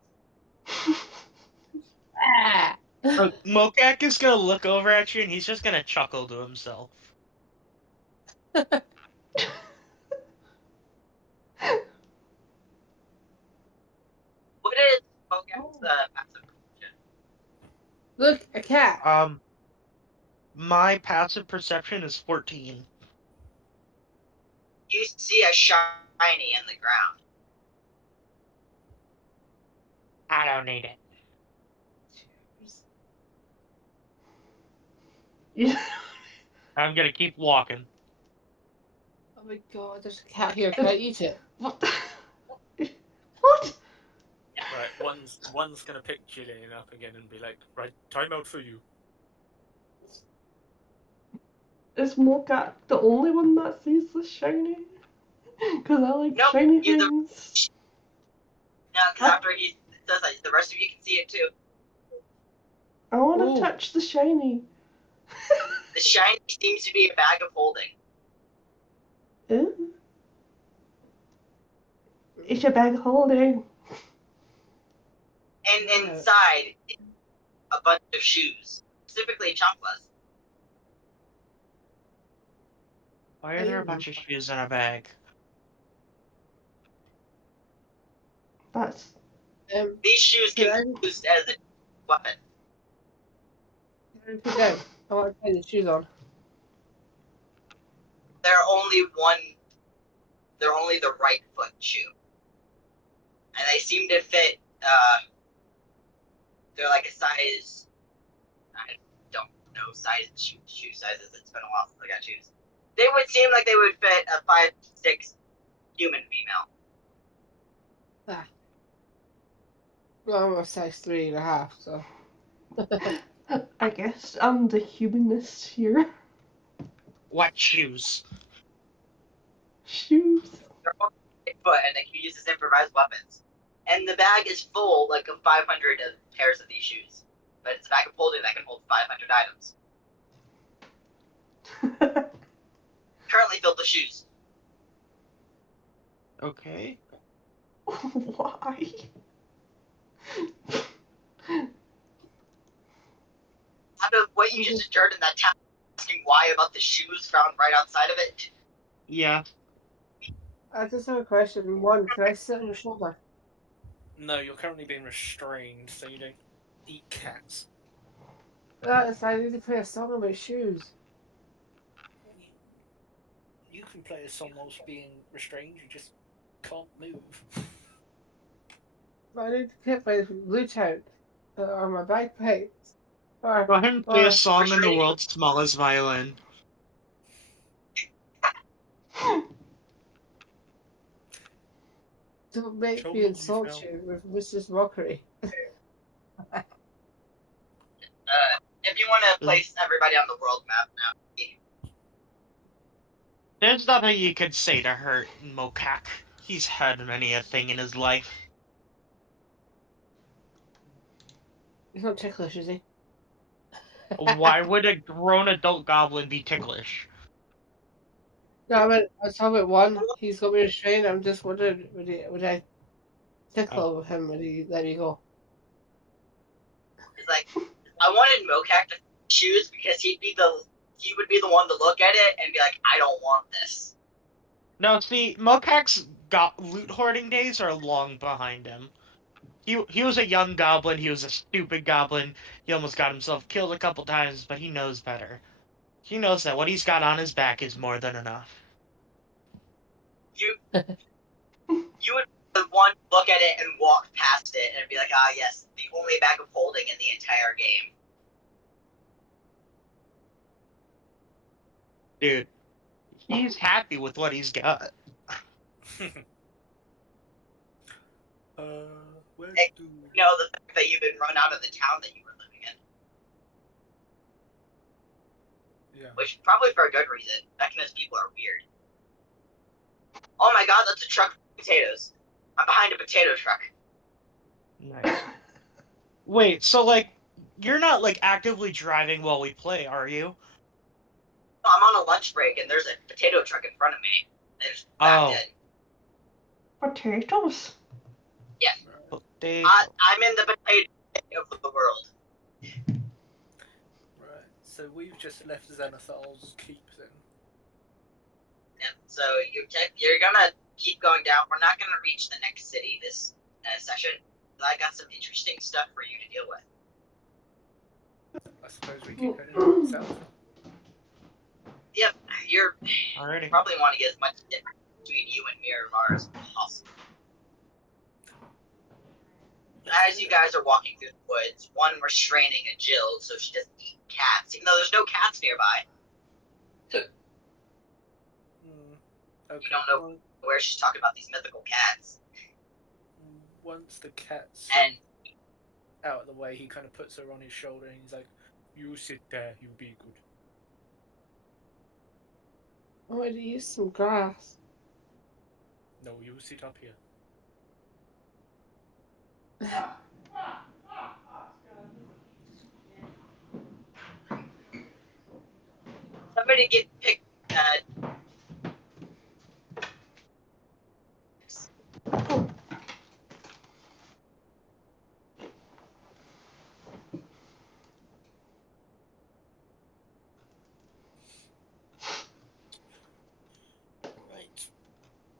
Ah! Look, Mokak is gonna look over at you and he's just gonna chuckle to himself. What is Mokak's passive perception? Look, a cat. My passive perception is 14. You see a shiny in the ground. I don't need it. Yeah. I'm gonna keep walking. Oh my god, there's a cat here. Can I eat it? What? What? Right, one's gonna pick Jillian up again and be like, "Right, time out for you." Is Mocha the only one that sees the shiny? Because I like Nope, shiny you're the- things. No, because after he says that, the rest of you can see it too. I want Ooh. to touch the shiny. The shiny seems to be a bag of holding. Ooh. It's a bag of holding. And inside, a bunch of shoes, specifically chanclas. Why are there a bunch of shoes in a bag? That's. These shoes can be used as a weapon. Can I put down? I want to try the shoes on. They're only the right foot shoe. And they seem to fit, they're like a size, I don't know shoe sizes, it's been a while since I got shoes. They would seem like they would fit a 5'6" human female. Well, I'm a size 3.5, so. I guess I'm the humanist here. What shoes? Shoes. They're only 6 foot and they can be used as improvised weapons. And the bag is full, like, of 500 pairs of these shoes. But it's a bag of holding that can hold 500 items. Currently filled with shoes. Okay. Why? Out of what you just endured in that town, asking why about the shoes found right outside of it. Yeah. I just have a question. One, can I sit on your shoulder? No, you're currently being restrained, so you don't eat cats. So I need to play a song on my shoes. You can play a song whilst being restrained, you just can't move. But I need to get my lute out. Or my bagpipes. Go ahead and play a song in the restrained. world's smallest violin. Don't make Show me me insult now. you with Mrs. Mockery. If you want to place everybody on the world map now. There's nothing you could say to hurt Mokak. He's had many a thing in his life. He's not ticklish, is he? Why would a grown adult goblin be ticklish? No, I was talking about one. He's got me restrained. I'm just wondering, would I tickle him? Would he let me go? It's like I wanted Mokak to choose because he would be the one to look at it and be like, I don't want this. No, see, Mokak's loot hoarding days are long behind him. He was a young goblin. He was a stupid goblin. He almost got himself killed a couple times, but he knows better. He knows that what he's got on his back is more than enough. You would be the one to look at it and walk past it and be like, ah, yes, the only bag of holding in the entire game. Dude, he's happy with what he's got. Where Hey, do... You know, the fact that you've been run out of the town that you were living in. Yeah. Which probably for a good reason. Vecna's people are weird. Oh my god, that's a truck of potatoes. I'm behind a potato truck. Nice. Wait, so like, you're not like actively driving while we play, are you? No, I'm on a lunch break and there's a potato truck in front of me. And it's backed in. Potatoes. Potato. I'm in the potato of the world. Right. So we've just left Xenothal's keep then. Yeah, so you're gonna keep going down. We're not gonna reach the next city this session. I got some interesting stuff for you to deal with. I suppose we keep heading south. Yep, you're Alrighty. probably want to get as much difference between you and Miramar as possible. As you guys are walking through the woods, one restraining a Jill so she doesn't eat cats, even though there's no cats nearby. Okay. You don't know where she's talking about these mythical cats. Once the cat's And out of the way, he kind of puts her on his shoulder and he's like, "You sit there, you be good." I want to use some grass. No, you sit up here. somebody get picked. Right.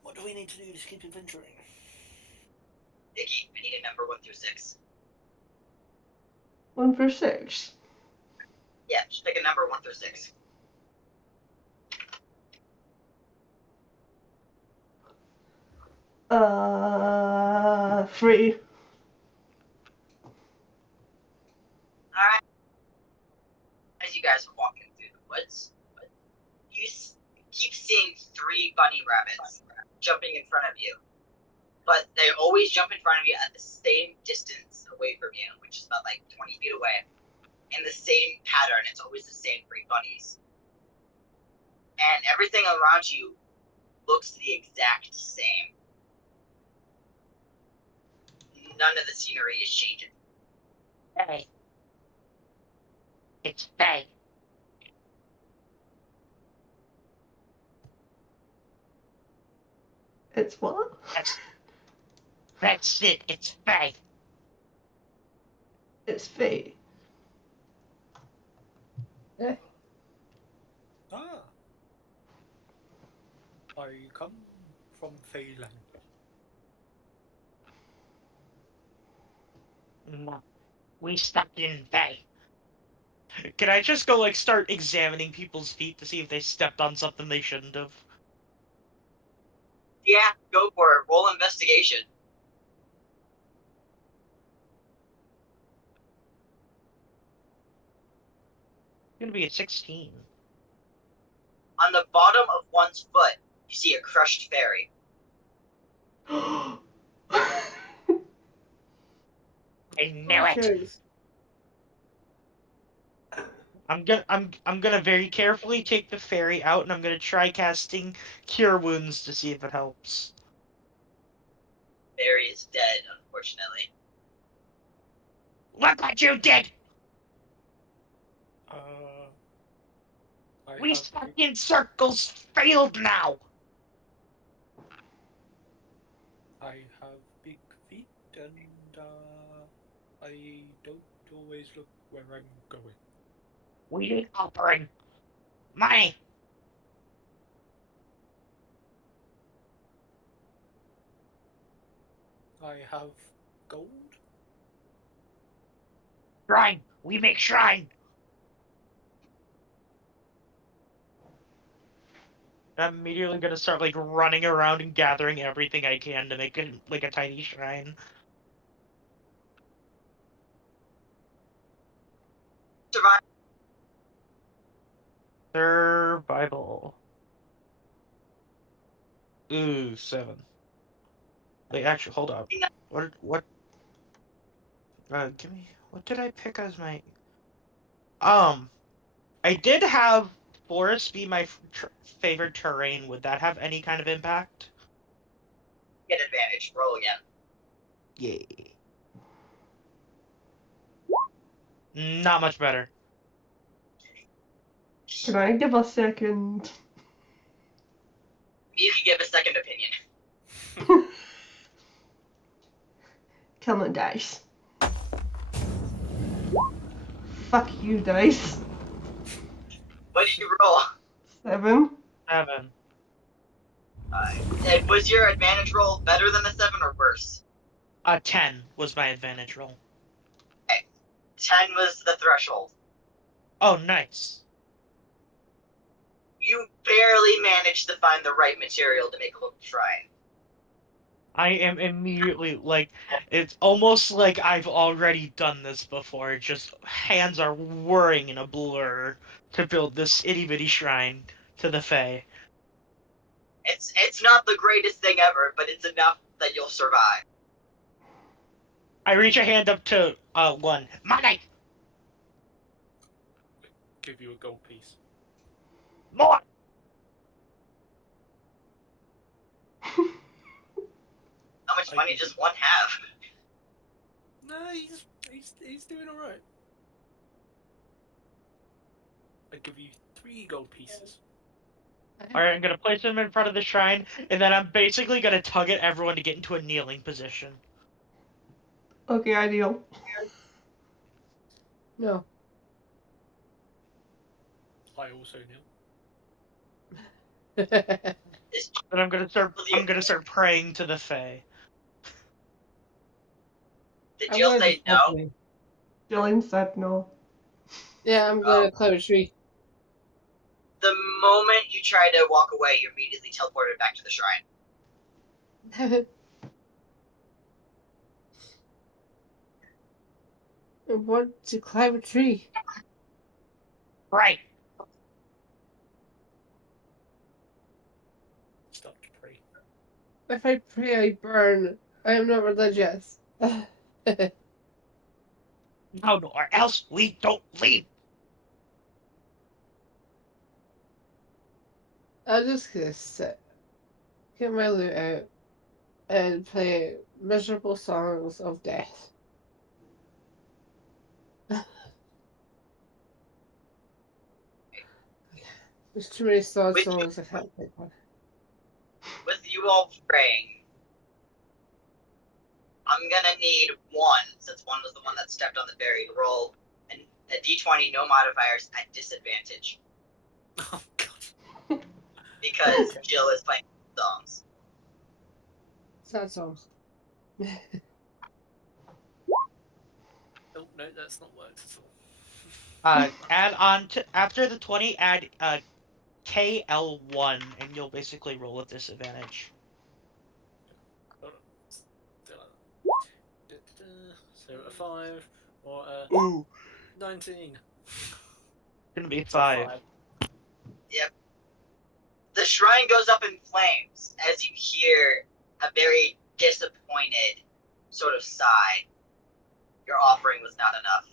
What do we need to do to keep adventuring? Icky, I need a number 1 through 6. 1 through 6. Yeah, just pick a number 1 through 6. Three. Alright. As you guys are walking through the woods, you keep seeing 3 bunny rabbits jumping in front of you. But they always jump in front of you at the same distance away from you, which is about like 20 feet away. In the same pattern, it's always the same 3 bunnies. And everything around you looks the exact same. None of the scenery is changing. Faye. It's Faye. It's what? That's it. It's Faye. It's fate. Ah. I come from Feyland. No. We stuck in Faye. Can I just go, like, start examining people's feet to see if they stepped on something they shouldn't have? Yeah, go for it. Roll investigation. It's gonna be a 16. On the bottom of one's foot, you see a crushed fairy. I knew it. Cheers. I'm gonna very carefully take the fairy out, and I'm gonna try casting Cure Wounds to see if it helps. Fairy is dead, unfortunately. Look what you did! I We have stuck in circles failed now! I have big feet and I don't always look where I'm going. We need offering. Money! I have gold. Shrine! We make shrine! I'm immediately gonna start like running around and gathering everything I can to make it like a tiny shrine. Survive. Survival. Ooh, 7. Wait, actually, hold up. What? Give me. What did I pick as my? I did have forest be my favorite terrain. Would that have any kind of impact? Get advantage. Roll again. Yay. Not much better. Can I give a second? You can give a second opinion. Come on, dice. Fuck you, dice. What did you roll? 7. 7. And was your advantage roll better than the 7 or worse? 10 was my advantage roll. Okay. 10 was the threshold. Oh, nice. You barely managed to find the right material to make a little shrine. I am immediately like, it's almost like I've already done this before. Just hands are whirring in a blur to build this itty bitty shrine to the Fae. It's not the greatest thing ever, but it's enough that you'll survive. I reach a hand up to 1. Money! Give you a gold piece. More! How much money does one have? No, he's doing all right. I give you 3 gold pieces. Alright, I'm gonna place him in front of the shrine, and then I'm basically gonna tug at everyone to get into a kneeling position. Okay, ideal. No. I also kneel. And I'm gonna start praying to the Fae. Did I'm Jill gonna say just no? walk away. Jillian said no. Yeah, I'm gonna climb a tree. The moment you try to walk away, you're immediately teleported back to the shrine. I want to climb a tree. Right. Start to pray. If I pray, I burn. I am not religious. No, or else we don't leave. I'm just gonna sit, get my lute out, and play miserable songs of death. There's too many sad With songs, I can't pick one. With you all praying, I'm gonna need 1, since 1 was the one that stepped on the berry, to roll a d20, no modifiers, at disadvantage. Oh god. Because Jill is playing songs. Sad songs. Oh no, that's not worked at all. Add on to after the 20, add KL1, and you'll basically roll at disadvantage. Hold on. So a 5 or a Ooh, 19. gonna be So 5. Yep. The shrine goes up in flames as you hear a very disappointed sort of sigh. Your offering was not enough.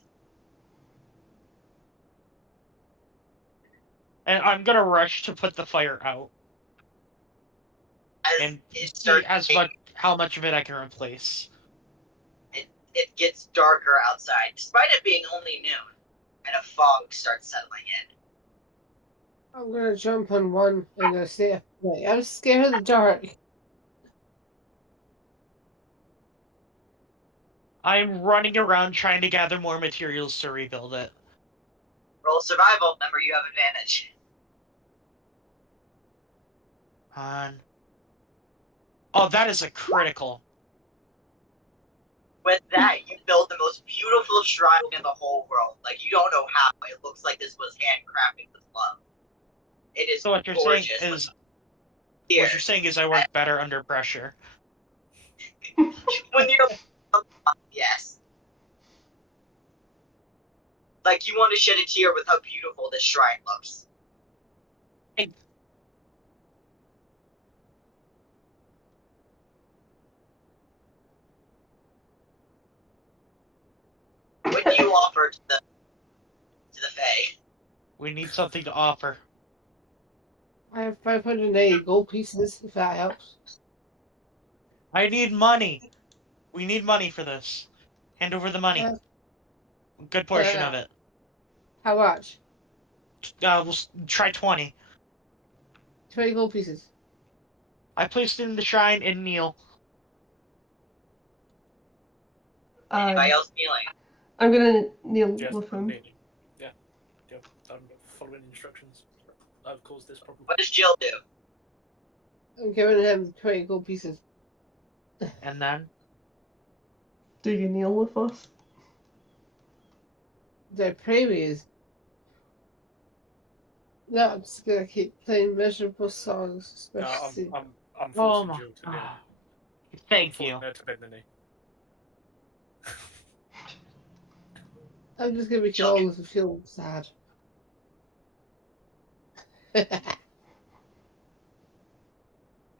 And I'm gonna rush to put the fire out As and it see starts, how much of it I can replace. it gets darker outside, despite it being only noon, and a fog starts settling in. I'm gonna jump on one and go stay up late. I'm scared of the dark. I'm running around trying to gather more materials to rebuild it. Roll survival. Remember, you have advantage. Oh, that is a critical. With that, you build the most beautiful shrine in the whole world. Like, you don't know how. It looks like this was handcrafted with love. It is So what you're gorgeous. saying is Here, what you're saying is I work better under pressure. when you're yes. Like, you want to shed a tear with how beautiful this shrine looks. Hey. What do you offer to the Fae? We need something to offer. I have 580 gold pieces, if that helps. I need money. We need money for this. Hand over the money. Good portion of it. How much? We'll try 20. 20 gold pieces. I placed it in the shrine and kneel. Anybody else feeling? I'm gonna kneel Yes, with I'm him. kneeling. Yeah. I'm following instructions. I've caused this problem. What does Jill do? I'm giving him 20 gold pieces. And then? Do you kneel with us? The prairies. No, I'm just gonna keep playing miserable songs. No, Especially. I'm Oh forcing my Jill to kneel. Thank I'm you. forcing her to bend the knee. I'm just gonna make you all feel sad.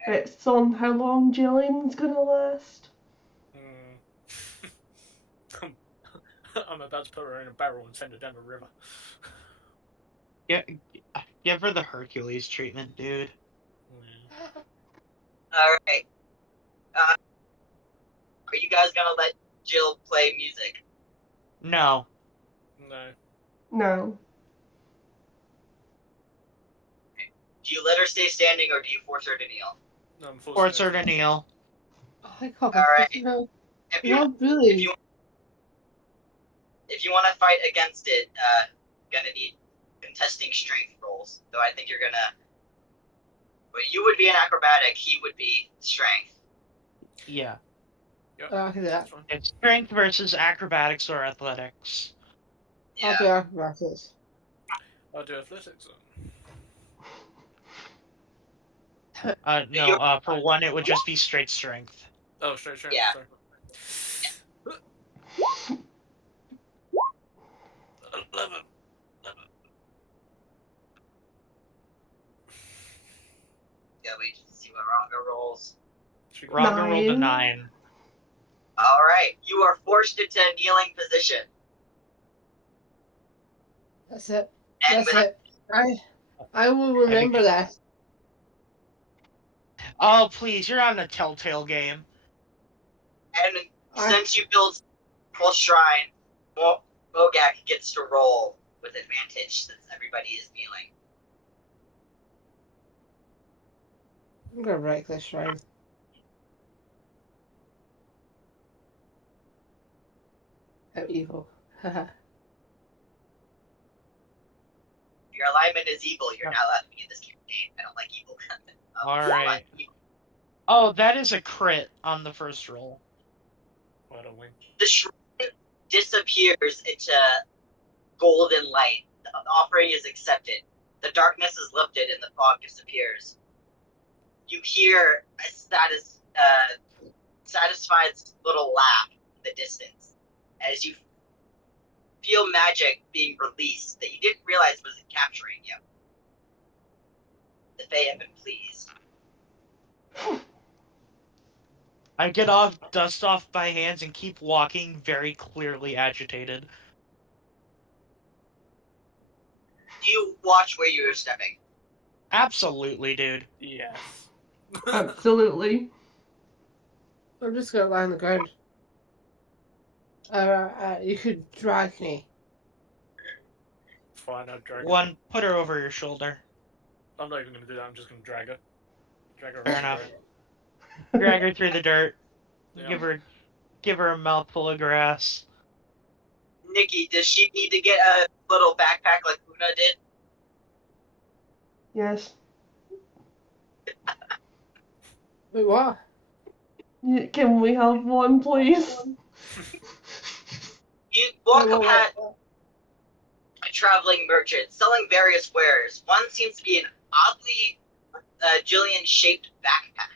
It's on how long Jillian's gonna last. I'm about to put her in a barrel and send her down the river. Yeah, give her the Hercules treatment, dude. Alright. Are you guys gonna let Jill play music? No. No. No. Do you let her stay standing or do you force her to kneel? No, I'm Force forcing her to kneel. Oh my god. Alright. No, If you, not really. if you want to fight against it, gonna need contesting strength rolls. So I think you're gonna. But you would be an acrobatic, he would be strength. Yeah. Yep. I can do that. That's fine. It's strength versus acrobatics or athletics. Yeah. I'll do acrobatics. I'll do athletics. No, for one, it would just be straight strength. Oh, straight. Yeah. Sorry. 11. Yeah, we see what Ronga rolls. Ronga rolled a 9. 9. Alright, you are forced into a kneeling position. That's it. And That's it. I will remember that. Oh, please, you're on a Telltale game. And since you build full shrine, Mogak gets to roll with advantage since everybody is kneeling. I'm gonna wreck this shrine. How evil. Haha. Your alignment is evil, you're not allowed to be in this campaign. I don't like evil content. Alright. Oh, that is a crit on the first roll. Why don't we? The shrine disappears into golden light. The offering is accepted. The darkness is lifted and the fog disappears. You hear a satisfied little laugh in the distance as you feel magic being released that you didn't realize was capturing you. The Fae have been pleased. I get dust off my hands and keep walking, very clearly agitated. Do you watch where you're stepping? Absolutely, dude. Yes. Absolutely. I'm just gonna lie on the ground. You could drag me. Fine, I'll drag her. One, put her over your shoulder. I'm not even going to do that. I'm just going to drag her. Drag her. Fair around the enough. room. Drag her through the dirt. Yeah. Give her a mouthful of grass. Nikki, does she need to get a little backpack like Luna did? Yes. Wait, what? Can we have one, please? You walk Wait, up at what? a traveling merchant selling various wares. One seems to be an oddly Jillian-shaped backpack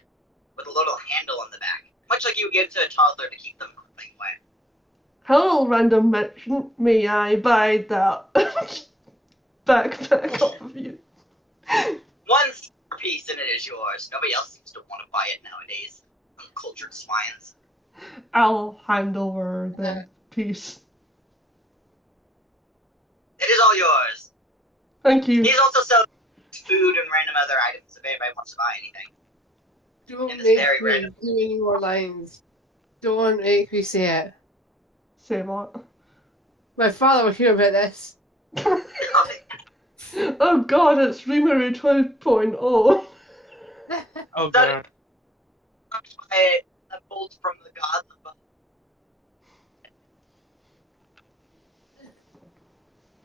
with a little handle on the back, much like you would give to a toddler to keep them from running away. Hello, random merchant. May I buy that backpack off of you? One piece and it is yours. Nobody else seems to want to buy it nowadays. Uncultured swines. I'll hand over the piece. It is all yours. Thank you. He's also selling food and random other items if anybody wants to buy anything. Don't It is make very me random. do any more lines. Don't make me say it. Say what? My father will hear about this. Oh god, it's Reamery 12.0. Oh That- god. A bolt from the gods above.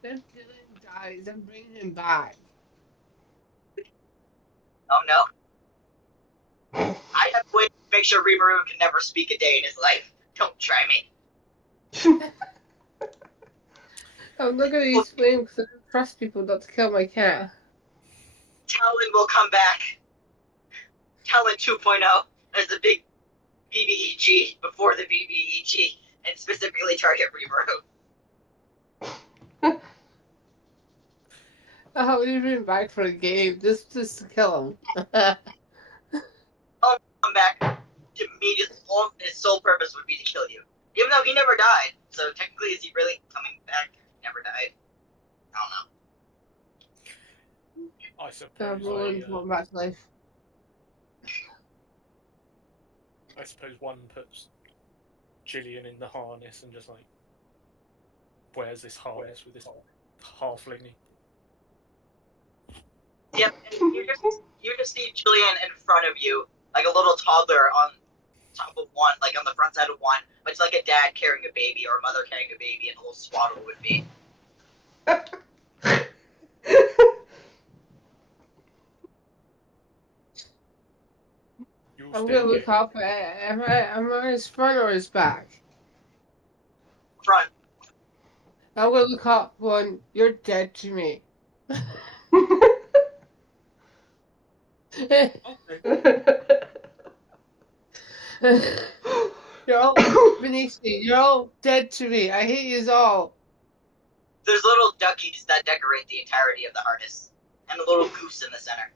If Dylan dies, I'm bringing him back. Oh no. I have to wait to make sure Rimuru can never speak a day in his life. Don't try me. I'm not going to use flame because I don't trust people not to kill my cat. Talon will come back. Talon 2.0 as the big BBEG before the BBEG, and specifically target Rimuru. Oh, you bring him back for a game just to kill him. Come back immediately. His sole purpose would be to kill you. Even though he never died. So technically, is he really coming back? He never died. I don't know. I suppose. Roland's going back to life. I suppose one puts Gillian in the harness and just like wears this harness with this halfling. Yep, and you just see Julian in front of you, like a little toddler on top of one, like on the front side of one, much like a dad carrying a baby or a mother carrying a baby in a little swaddle would be. I'm gonna look up. Am I his front or his back? Front. I'm gonna look up. Going, you're dead to me. You're all beneath me. You're all dead to me. I hate you all. There's little duckies that decorate the entirety of the harness, and a little goose in the center.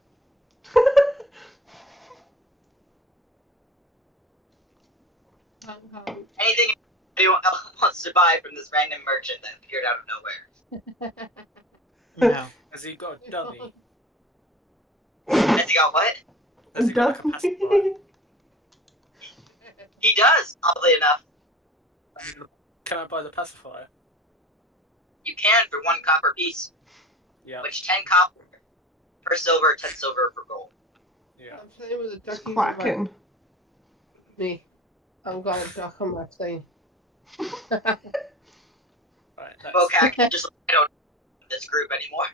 Anything anyone else wants to buy from this random merchant that appeared out of nowhere? No. Has he got a dummy? Has he got what? Has he got like a pacifier? He does, oddly enough. Can I buy the pacifier? You can for 1 copper piece. Yeah. Which 10 copper per silver, 10 silver per gold. Yeah. I'm playing with a It's ducky. quacking. Me. I've got a duck on my thing. Right, that's... Bokak, just I don't know this group anymore.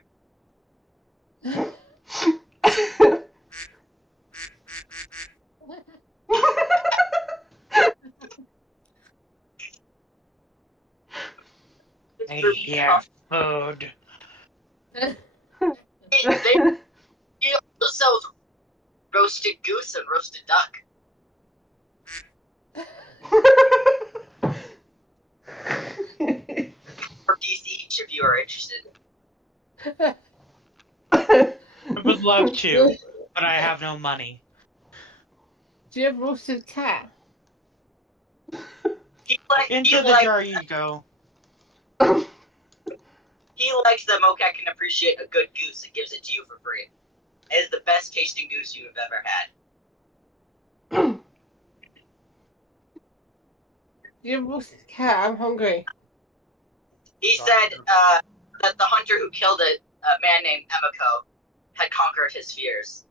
Yeah, food. He also sells roasted goose and roasted duck. For DC each if you are interested. I would love to, but I have no money. Do you have roasted cat? Into the jar you go. He likes that Mokak can appreciate a good goose and gives it to you for free. It is the best tasting goose you have ever had. You roast cat. I'm hungry. He Sorry. said that the hunter who killed a man named Emiko had conquered his fears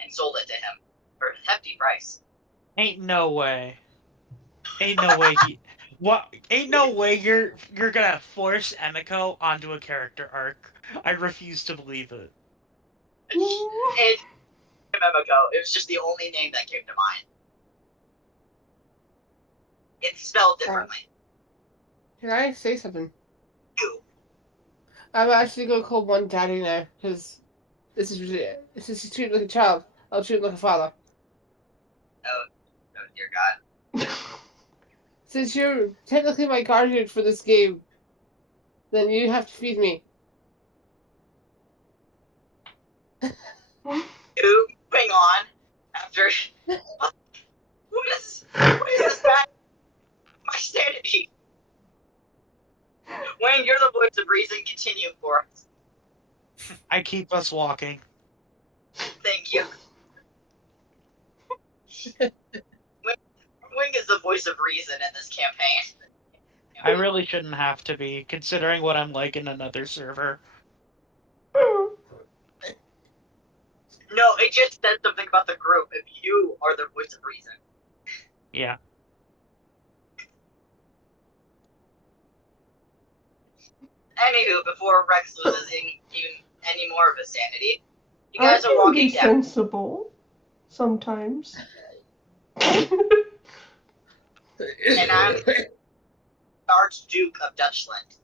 and sold it to him for a hefty price. Ain't no way. Ain't no way he. What? Ain't no way you're gonna force Emiko onto a character arc. I refuse to believe it. It Emiko. It was just the only name that came to mind. It's spelled differently. Can I say something? You. I'm actually gonna call one daddy now because this is ridiculous. Since he's treated like a child, I'll treat him like a father. Oh dear God. Since you're technically my guardian for this game, then you have to feed me. You moving on after what is this bad? My sanity. Wayne, you're the voice of reason. Continue for us. I keep us walking. Thank you. Wing is the voice of reason in this campaign. I really shouldn't have to be, considering what I'm like in another server. No, it just said something about the group. If you are the voice of reason. Yeah. Anywho, before Rex loses even any more of his sanity, you I guys are can walking be down. sensible sometimes. And I'm Archduke of Dutchland.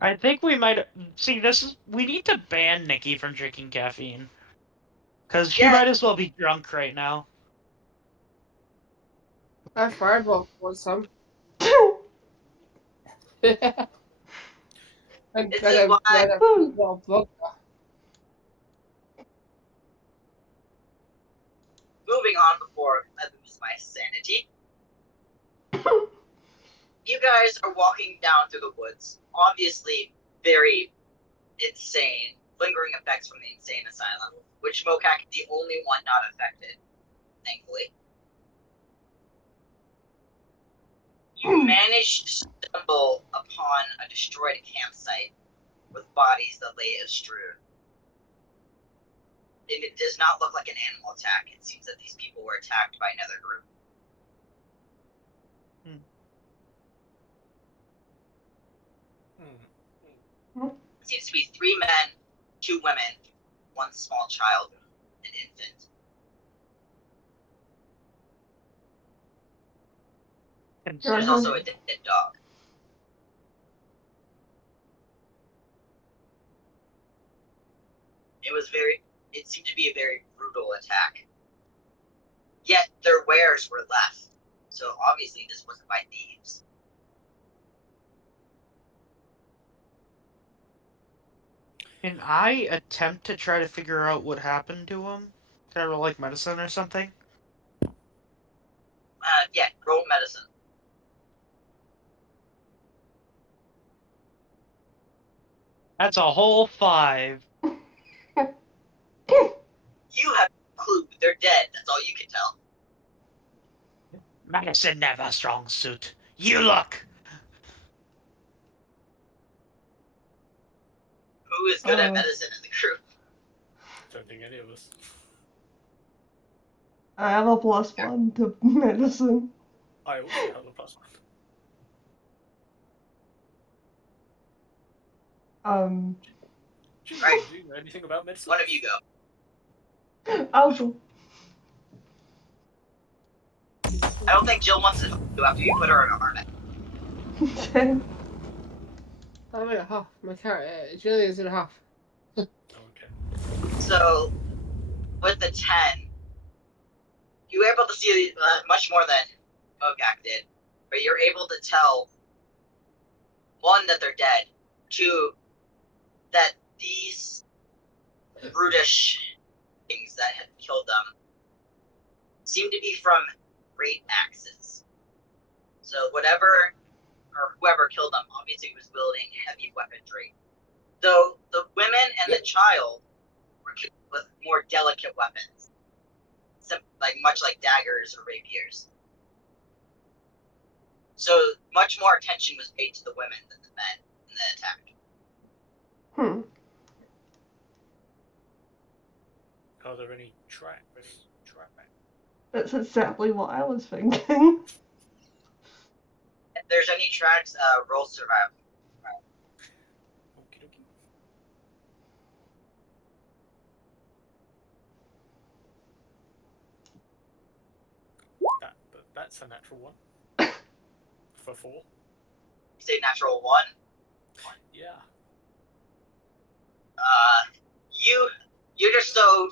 I think we might see this is we need to ban Nikki from drinking caffeine. Cause she Yeah. might as well be drunk right now. I fireball want some. I'm This gonna is why let a book. moving on before I lose my sanity. You guys are walking down through the woods. Obviously, very insane, lingering effects from the insane asylum, which Mokak is the only one not affected, thankfully. You manage to stumble upon a destroyed campsite with bodies that lay as strewn. And it does not look like an animal attack. It seems that these people were attacked by another group. It seems to be 3 men, 2 women, 1 small child, an infant. There's also a dead dog. It seemed to be a very brutal attack. Yet their wares were left, so obviously this wasn't by thieves. Can I attempt to try to figure out what happened to him? Can I roll like medicine or something? Yeah, roll medicine. That's a whole 5. You have no clue. They're dead. That's all you can tell. Medicine never strong suit. You look. Who is good at medicine in the group? Don't think any of us. I have a +1 to medicine. I also have a +1. Jimmy, Right. do you know anything about medicine? One of you go. I'll go. I don't think Jill wants to do after you put her in a harness. 10. I'm at a half. My character, Julie is at a half. Okay. So, with the 10, you were able to see much more than Mogak did. But you're able to tell, 1, that they're dead. 2, that these brutish things that had killed them seem to be from great axes. So whatever or whoever killed them obviously was wielding heavy weaponry. Though the women and the child were killed with more delicate weapons. much like daggers or rapiers. So much more attention was paid to the women than the men in the attack. Are there any tracks? That's exactly what I was thinking. If there's any tracks, roll survival. Okie dokie. That's a natural one. For 4. You say natural 1. Yeah. You're just so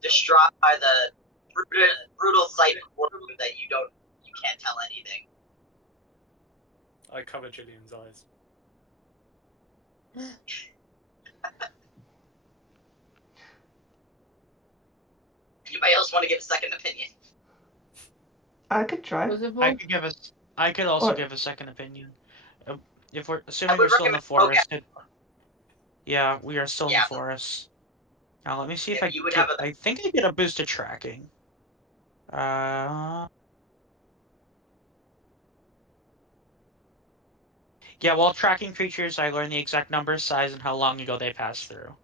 distraught by the brutal sight before you that you can't tell anything. I cover Jillian's eyes. Anybody else want to give a second opinion? I could try. I could also Or- give a second opinion. If we're assuming we're still in the forest. Yeah, we are still in the forest. Now let me see if I think I get a boost to tracking. Yeah, while tracking creatures, I learn the exact number, size, and how long ago they passed through.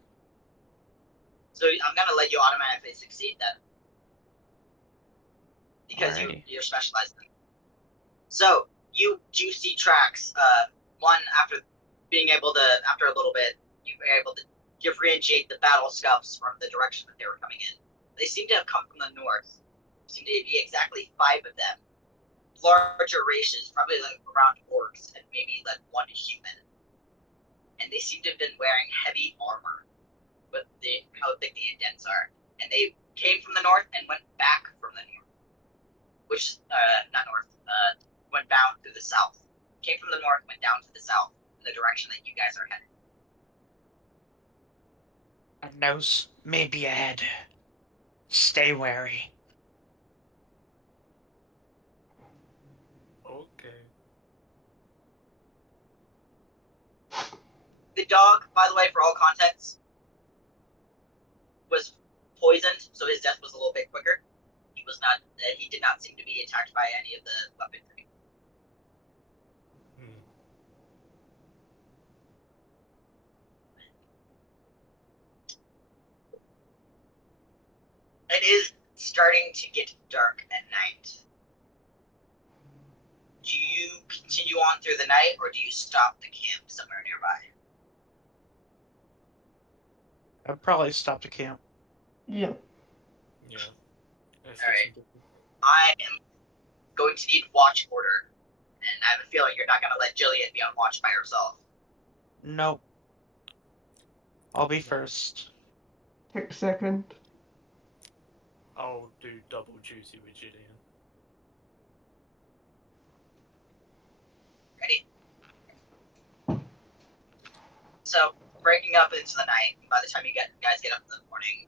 So I'm gonna let you automatically succeed then, because you're specialized in. So you do see tracks. One after after a little bit, you were able to differentiate the battle scuffs from the direction that they were coming in. They seem to have come from the north. There seem to be exactly 5 of them. Larger races, probably like around orcs, and maybe like 1 human. And they seem to have been wearing heavy armor, but how thick the indents are. And they came from the north and went back from the north. Not north, went down to the south. Came from the north, went down to the south, in the direction that you guys are headed. A nose may be ahead. Stay wary. Okay. The dog, by the way, for all context, was poisoned, so his death was a little bit quicker. He did not seem to be attacked by any of the weaponry. It is starting to get dark at night. Do you continue on through the night, or do you stop the camp somewhere nearby? I'd probably stop to camp. Yeah. Yeah. Alright. I am going to need watch order, and I have a feeling you're not going to let Jillian be on watch by herself. Nope. I'll be first. Take second. I'll do double duty with Jillian. Ready? So, breaking up into the night, by the time you guys get up in the morning,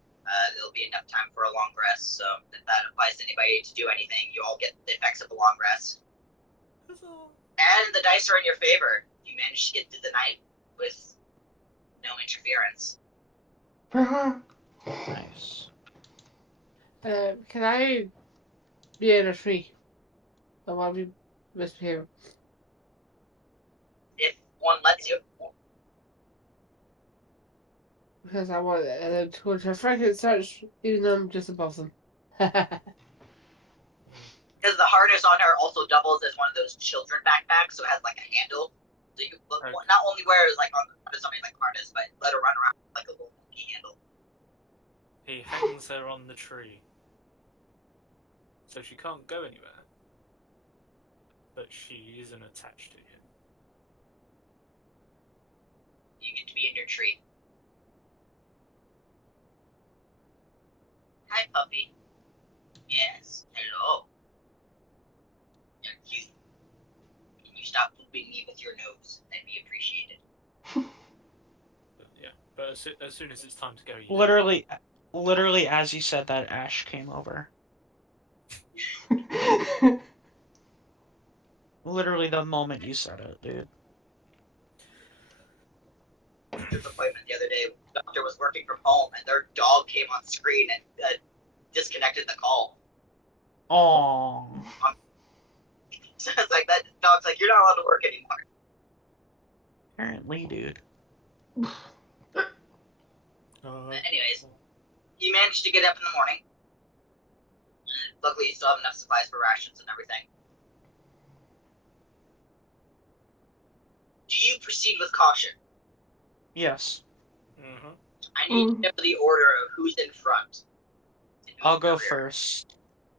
it'll be enough time for a long rest, so if that applies to anybody to do anything, you all get the effects of a long rest. And the dice are in your favor. You manage to get through the night with no interference. Nice. Can I be in a tree? I want to be misbehaving. If one lets you. Because I want it, and then to a Frankenstein, even though I'm just above them. Because the harness on her also doubles as one of those children backpacks, so it has like a handle. So you not only wear it like on something like harness, but let her run around with like a little monkey handle. He hangs her on the tree, so she can't go anywhere. But she isn't attached to him. You get to be in your tree. Hi, puppy. Yes, hello. You're cute. Can you stop pooping me with your nose? That'd be appreciated. But as soon as it's time to go, Literally, as you said that, Ash came over. Literally the moment you said it, dude. Doctor's appointment the other day. The doctor was working from home, and their dog came on screen and disconnected the call. Oh, So it's like that dog's like, you're not allowed to work anymore. apparently, dude. But anyways, you managed to get up in the morning. Luckily, you still have enough supplies for rations and everything. Do you proceed with caution? Yes. Mm-hmm. I need to know the order of who's in front. and who's I'll in the go rear. first.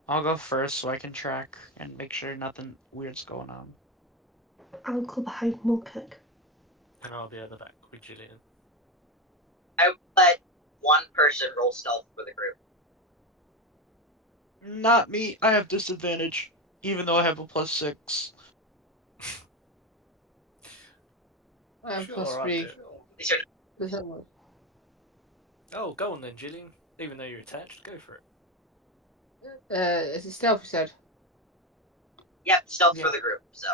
I'll go first so I can track and make sure nothing weird's going on. I'll go behind Mulkick. And I'll be at the back with Gillian. I would let one person roll stealth for the group. Not me. I have disadvantage, even though I have a +6. I'm Sure, plus I'll 3. do it. These are Does that work? Oh, go on then, Gillian. Even though you're attached, go for it. Is it stealth, you said? yep, stealth Yeah. for the group. So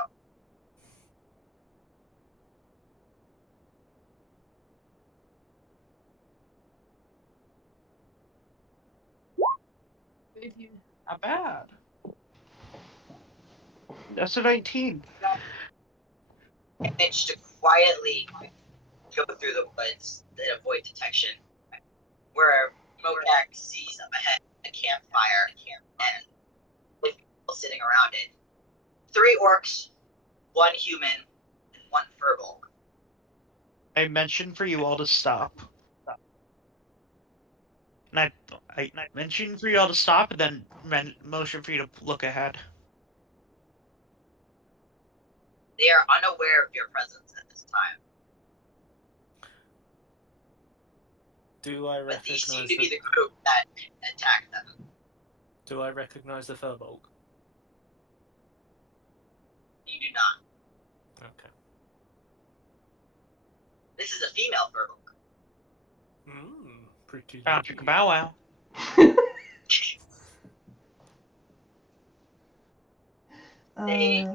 Not bad. That's a 19. manage to quietly go through the woods and avoid detection. Where Mokak sees up ahead a campfire and with people sitting around it. 3 orcs, 1 human, and 1 furbolg. I mentioned for you all to stop. And I mentioned for you all to stop and then motion for you to look ahead. They are unaware of your presence at this time. Do I But these seem recognize to be the group that attacked them. Do I recognize the Furbolg? You do not. Okay. This is a female furbolg. Pretty. Bow chicka bow wow. They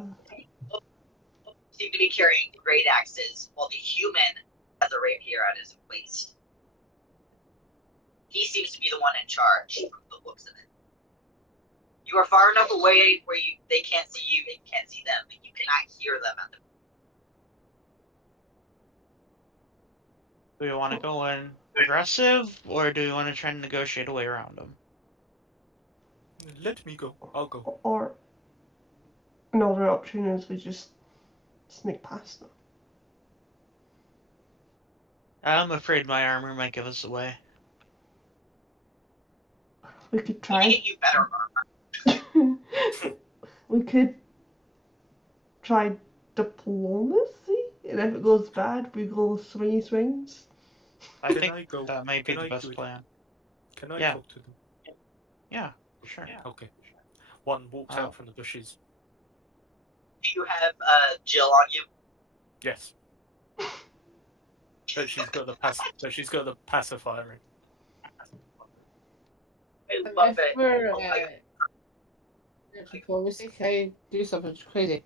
seem to be carrying great axes, while the human has a rapier at his waist. He seems to be the one in charge from the looks of it. You are far enough away where they can't see you, they can't see them, but you cannot hear them at the Do we want to go in aggressive, or do we want to try and negotiate a way around them? Let me go. I'll go. Or another option is we just sneak past them. I'm afraid my armor might give us away. We could Let me try. get you better armor. We could try diplomacy, and if it goes bad, we go 3 swings. I Can think I go? that might be Can the I best do it? plan. Can I Yeah. talk to them? Yeah, sure. Okay. One walks Oh. out from the bushes. Do you have Jill on you? Yes. But she's got the pacifier in. I love If it. we're Oh my diplomacy, can I do something crazy?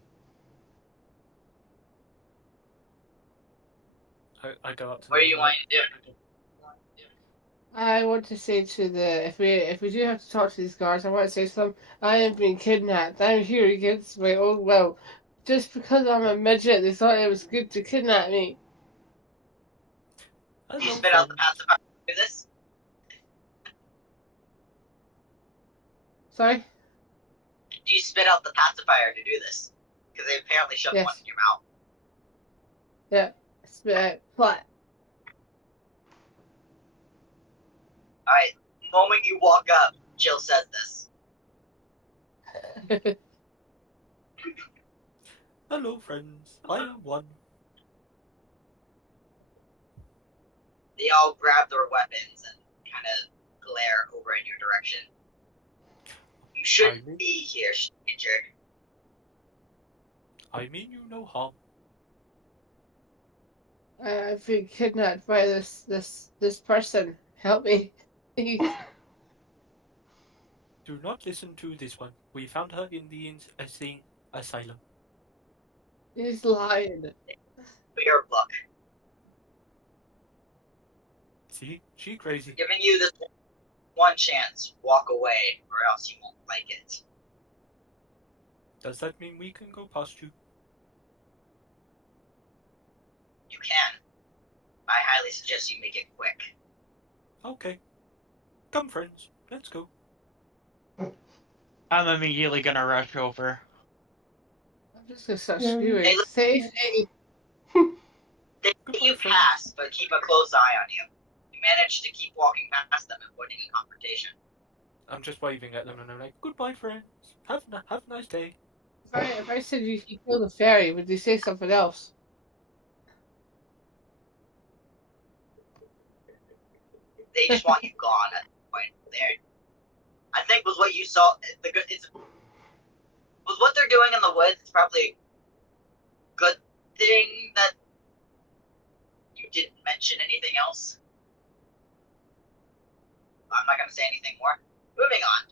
I go up to What do them. you want to do? I want to say to the if we do have to talk to these guards, I want to say to them, I am being kidnapped. I'm here against my own will. Just because I'm a midget, they thought it was good to kidnap me. Do you spit out the pacifier to do this? Sorry? Do you spit out the pacifier to do this? Because they apparently shoved Yes. one in your mouth. Yeah. Spit out. What? Alright, the moment you walk up, Jill says this. Hello, friends. I am one. They all grab their weapons and kind of glare over in your direction. You shouldn't be here, stranger. I mean you no harm. I've been kidnapped by this person. Help me. Please. Do not listen to this one. We found her in the insane asylum. He's lying. For your luck. See? She crazy. Giving you this one chance. Walk away, or else you won't like it. Does that mean we can go past you? You can. I highly suggest you make it quick. Okay. Come, friends. Let's go. I'm immediately gonna rush over. I'm just gonna start Yeah. screaming. Hey, look. Say, They Goodbye, see you friends. pass, but keep a close eye on you. You manage to keep walking past them, avoiding a confrontation. I'm just waving at them and I'm like, goodbye, friends. Have a nice day. if I said you killed the fairy, would they say something else? They just want you gone at the point. There, I think with what you saw, with what they're doing in the woods, it's probably a good thing that you didn't mention anything else. I'm not going to say anything more. Moving on.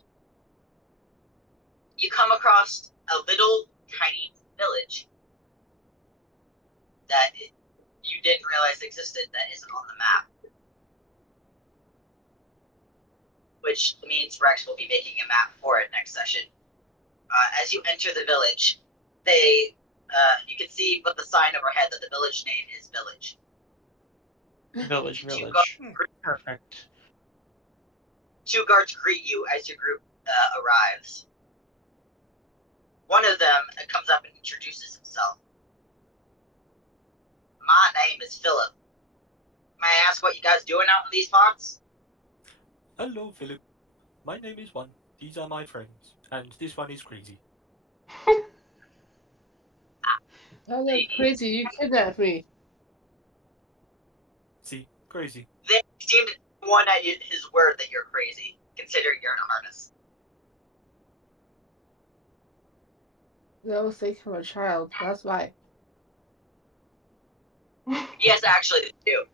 You come across a little tiny village that you didn't realize existed that isn't on the map. Which means Rex will be making a map for it next session. As you enter the village, you can see with the sign overhead that the village name is Village. Village. Perfect. Two guards greet you as your group arrives. One of them comes up and introduces himself. My name is Philip. May I ask what you guys doing out in these parts? Hello, Philip. My name is One. These are my friends. And this one is crazy. Oh, no, crazy! You kidnapped me. See? Crazy. They seem to one at his word that you're crazy, considering you're in a harness. No, think I'm a child. That's why. Yes, actually, they do.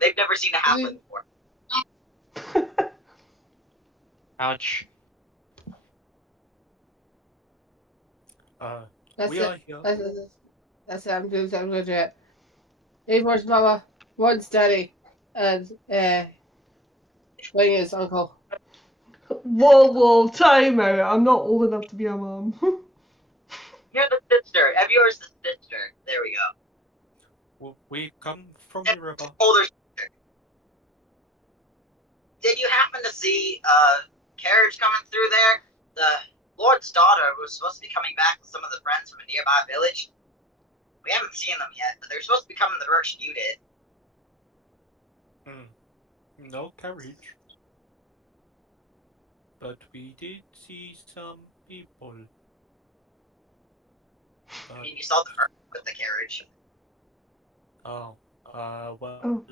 They've never seen a halfling before. Ouch. That's We it. are here. That's it. I'm doing it. Avor's mama, one's daddy, and Wing is uncle. Whoa, time out. I'm not old enough to be a mom. You're the sister. Evyor's the sister. There we go. We come from the river. Older sister. Did you happen to see a carriage coming through there? The Lord's daughter was supposed to be coming back with some of the friends from a nearby village. We haven't seen them yet, but they're supposed to be coming the direction you did. No carriage. But we did see some people. I mean, you saw them with the carriage. Well, Oh.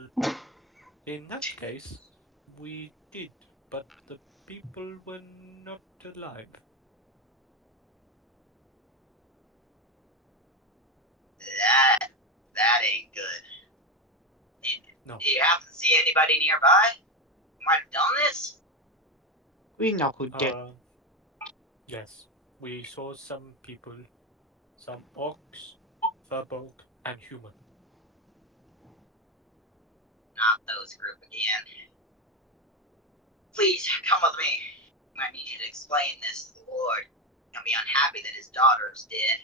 in that case, we did, but the people were not alive. That ain't good. No. Do you happen to see anybody nearby who might have done this? We know who did. Yes, we saw some people, some orcs, furbolg, and human. Not those group again. Please, come with me. I might need you to explain this to the Lord. He'll be unhappy that his daughter's dead.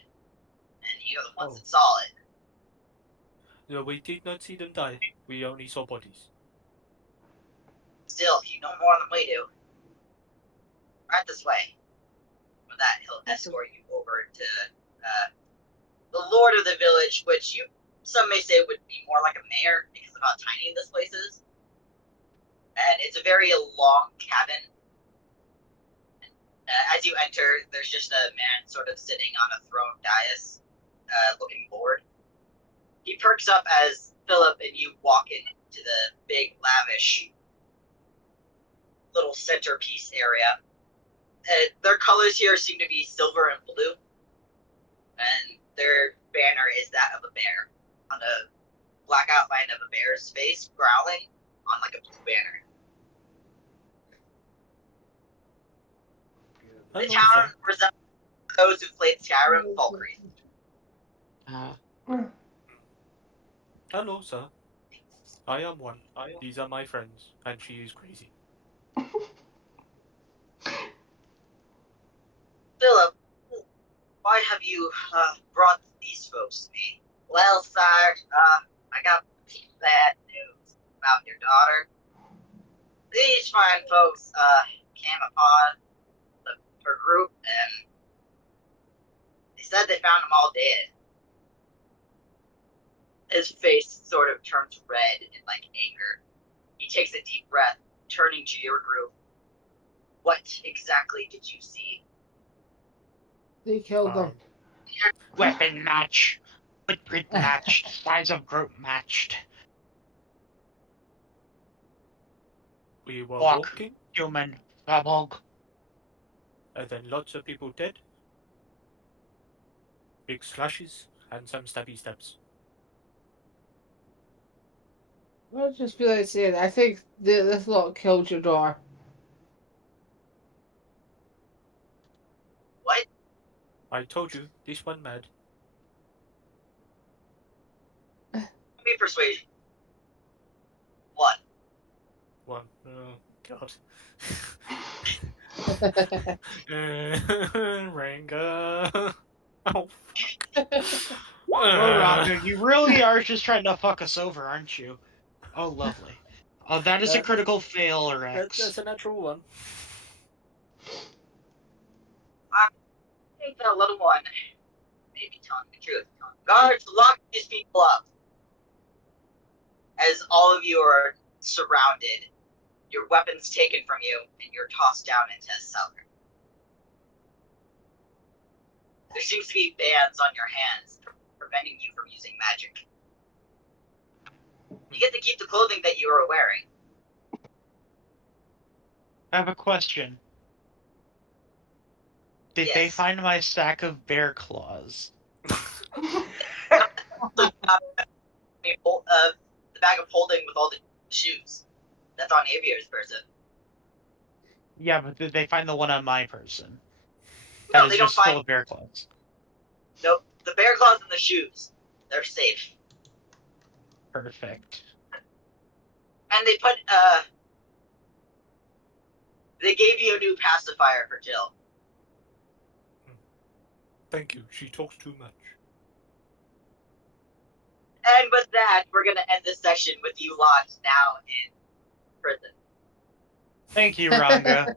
And you're the ones that saw it. No, we did not see them die. We only saw bodies. Still, you know more than we do. Right this way. With that, he'll escort you over to the Lord of the village, which some may say would be more like a mayor because of how tiny this place is. And it's a very long cabin. As you enter, there's just a man sort of sitting on a throne dais, looking bored. He perks up as Philip and you walk into the big, lavish little centerpiece area. Their colors here seem to be silver and blue, and their banner is that of a bear, on a black outline of a bear's face growling on like a blue banner. The town resembles those who played Skyrim Valkyrie. Hello, sir. I am One. These are my friends, and she is crazy. Philip, you brought these folks to me? Well, sire, I got bad news about your daughter. These fine folks came upon her group, and they said they found them all dead. His face sort of turns red in like anger. He takes a deep breath, turning to your group. What exactly did you see? They killed them. Weapon match. Footprint matched. Size of group matched. We were Walk. walking, Human. Fabog. and then lots of people dead. Big slashes and some stabby stabs. I just feel like saying, I think this lot killed your daughter. What? I told you, this one mad. Give me persuasion. What? One. Oh, God. Ranga. Oh, Oh, Roger, you really are just trying to fuck us over, aren't you? Oh, lovely. Oh, that is a critical fail, or X. That's a natural one. I think the little one may be telling the truth. Guards, lock these people up. As all of you are surrounded, your weapons taken from you, and you're tossed down into a cellar. There seems to be bands on your hands, preventing you from using magic. You get to keep the clothing that you are wearing. I have a question. Did they Yes. find my sack of bear claws? The bag of holding with all the shoes. That's on Avier's person. Yeah, but did they find the one on my person? No, That is they don't just full find. of bear claws. Nope. The bear claws and the shoes. They're safe. Perfect. And they gave you a new pacifier for Jill. Thank you. She talks too much. And with that, we're gonna end this session with you locked now in prison. Thank you, Ranga.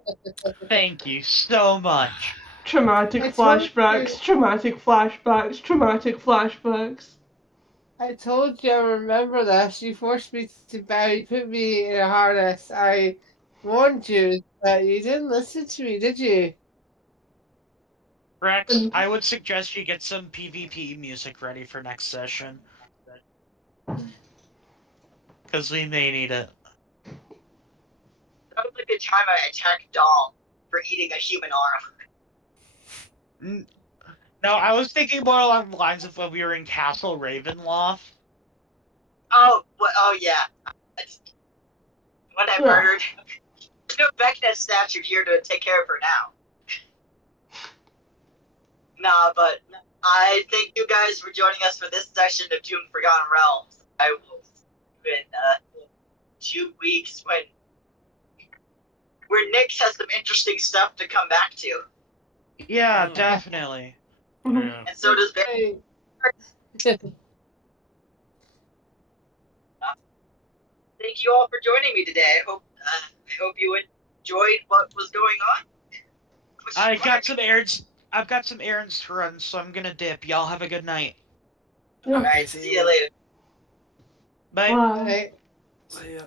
Thank you so much. Traumatic I told flashbacks, you. traumatic flashbacks, traumatic flashbacks. I told you I remember this. You forced me to buy, you put me in a harness. I warned you, but you didn't listen to me, did you? Rex, And- I would suggest you get some PvP music ready for next session. Because we may need it. That was like the time I attacked Dom for eating a human arm. No, I was thinking more along the lines of when we were in Castle Ravenloft. Oh yeah. When I Yeah. murdered. There's no Vecna statue here to take care of her now. Nah, but I thank you guys for joining us for this session of Doom Forgotten Realms. I will see you in 2 weeks where Nyx has some interesting stuff to come back to. Yeah, definitely. Yeah. And so does Ben. Hey. Thank you all for joining me today. I hope you enjoyed what was going on. I've got some errands to run, so I'm gonna dip. Y'all have a good night. Yeah. Alright, see you later. Bye. Bye. Right. See ya.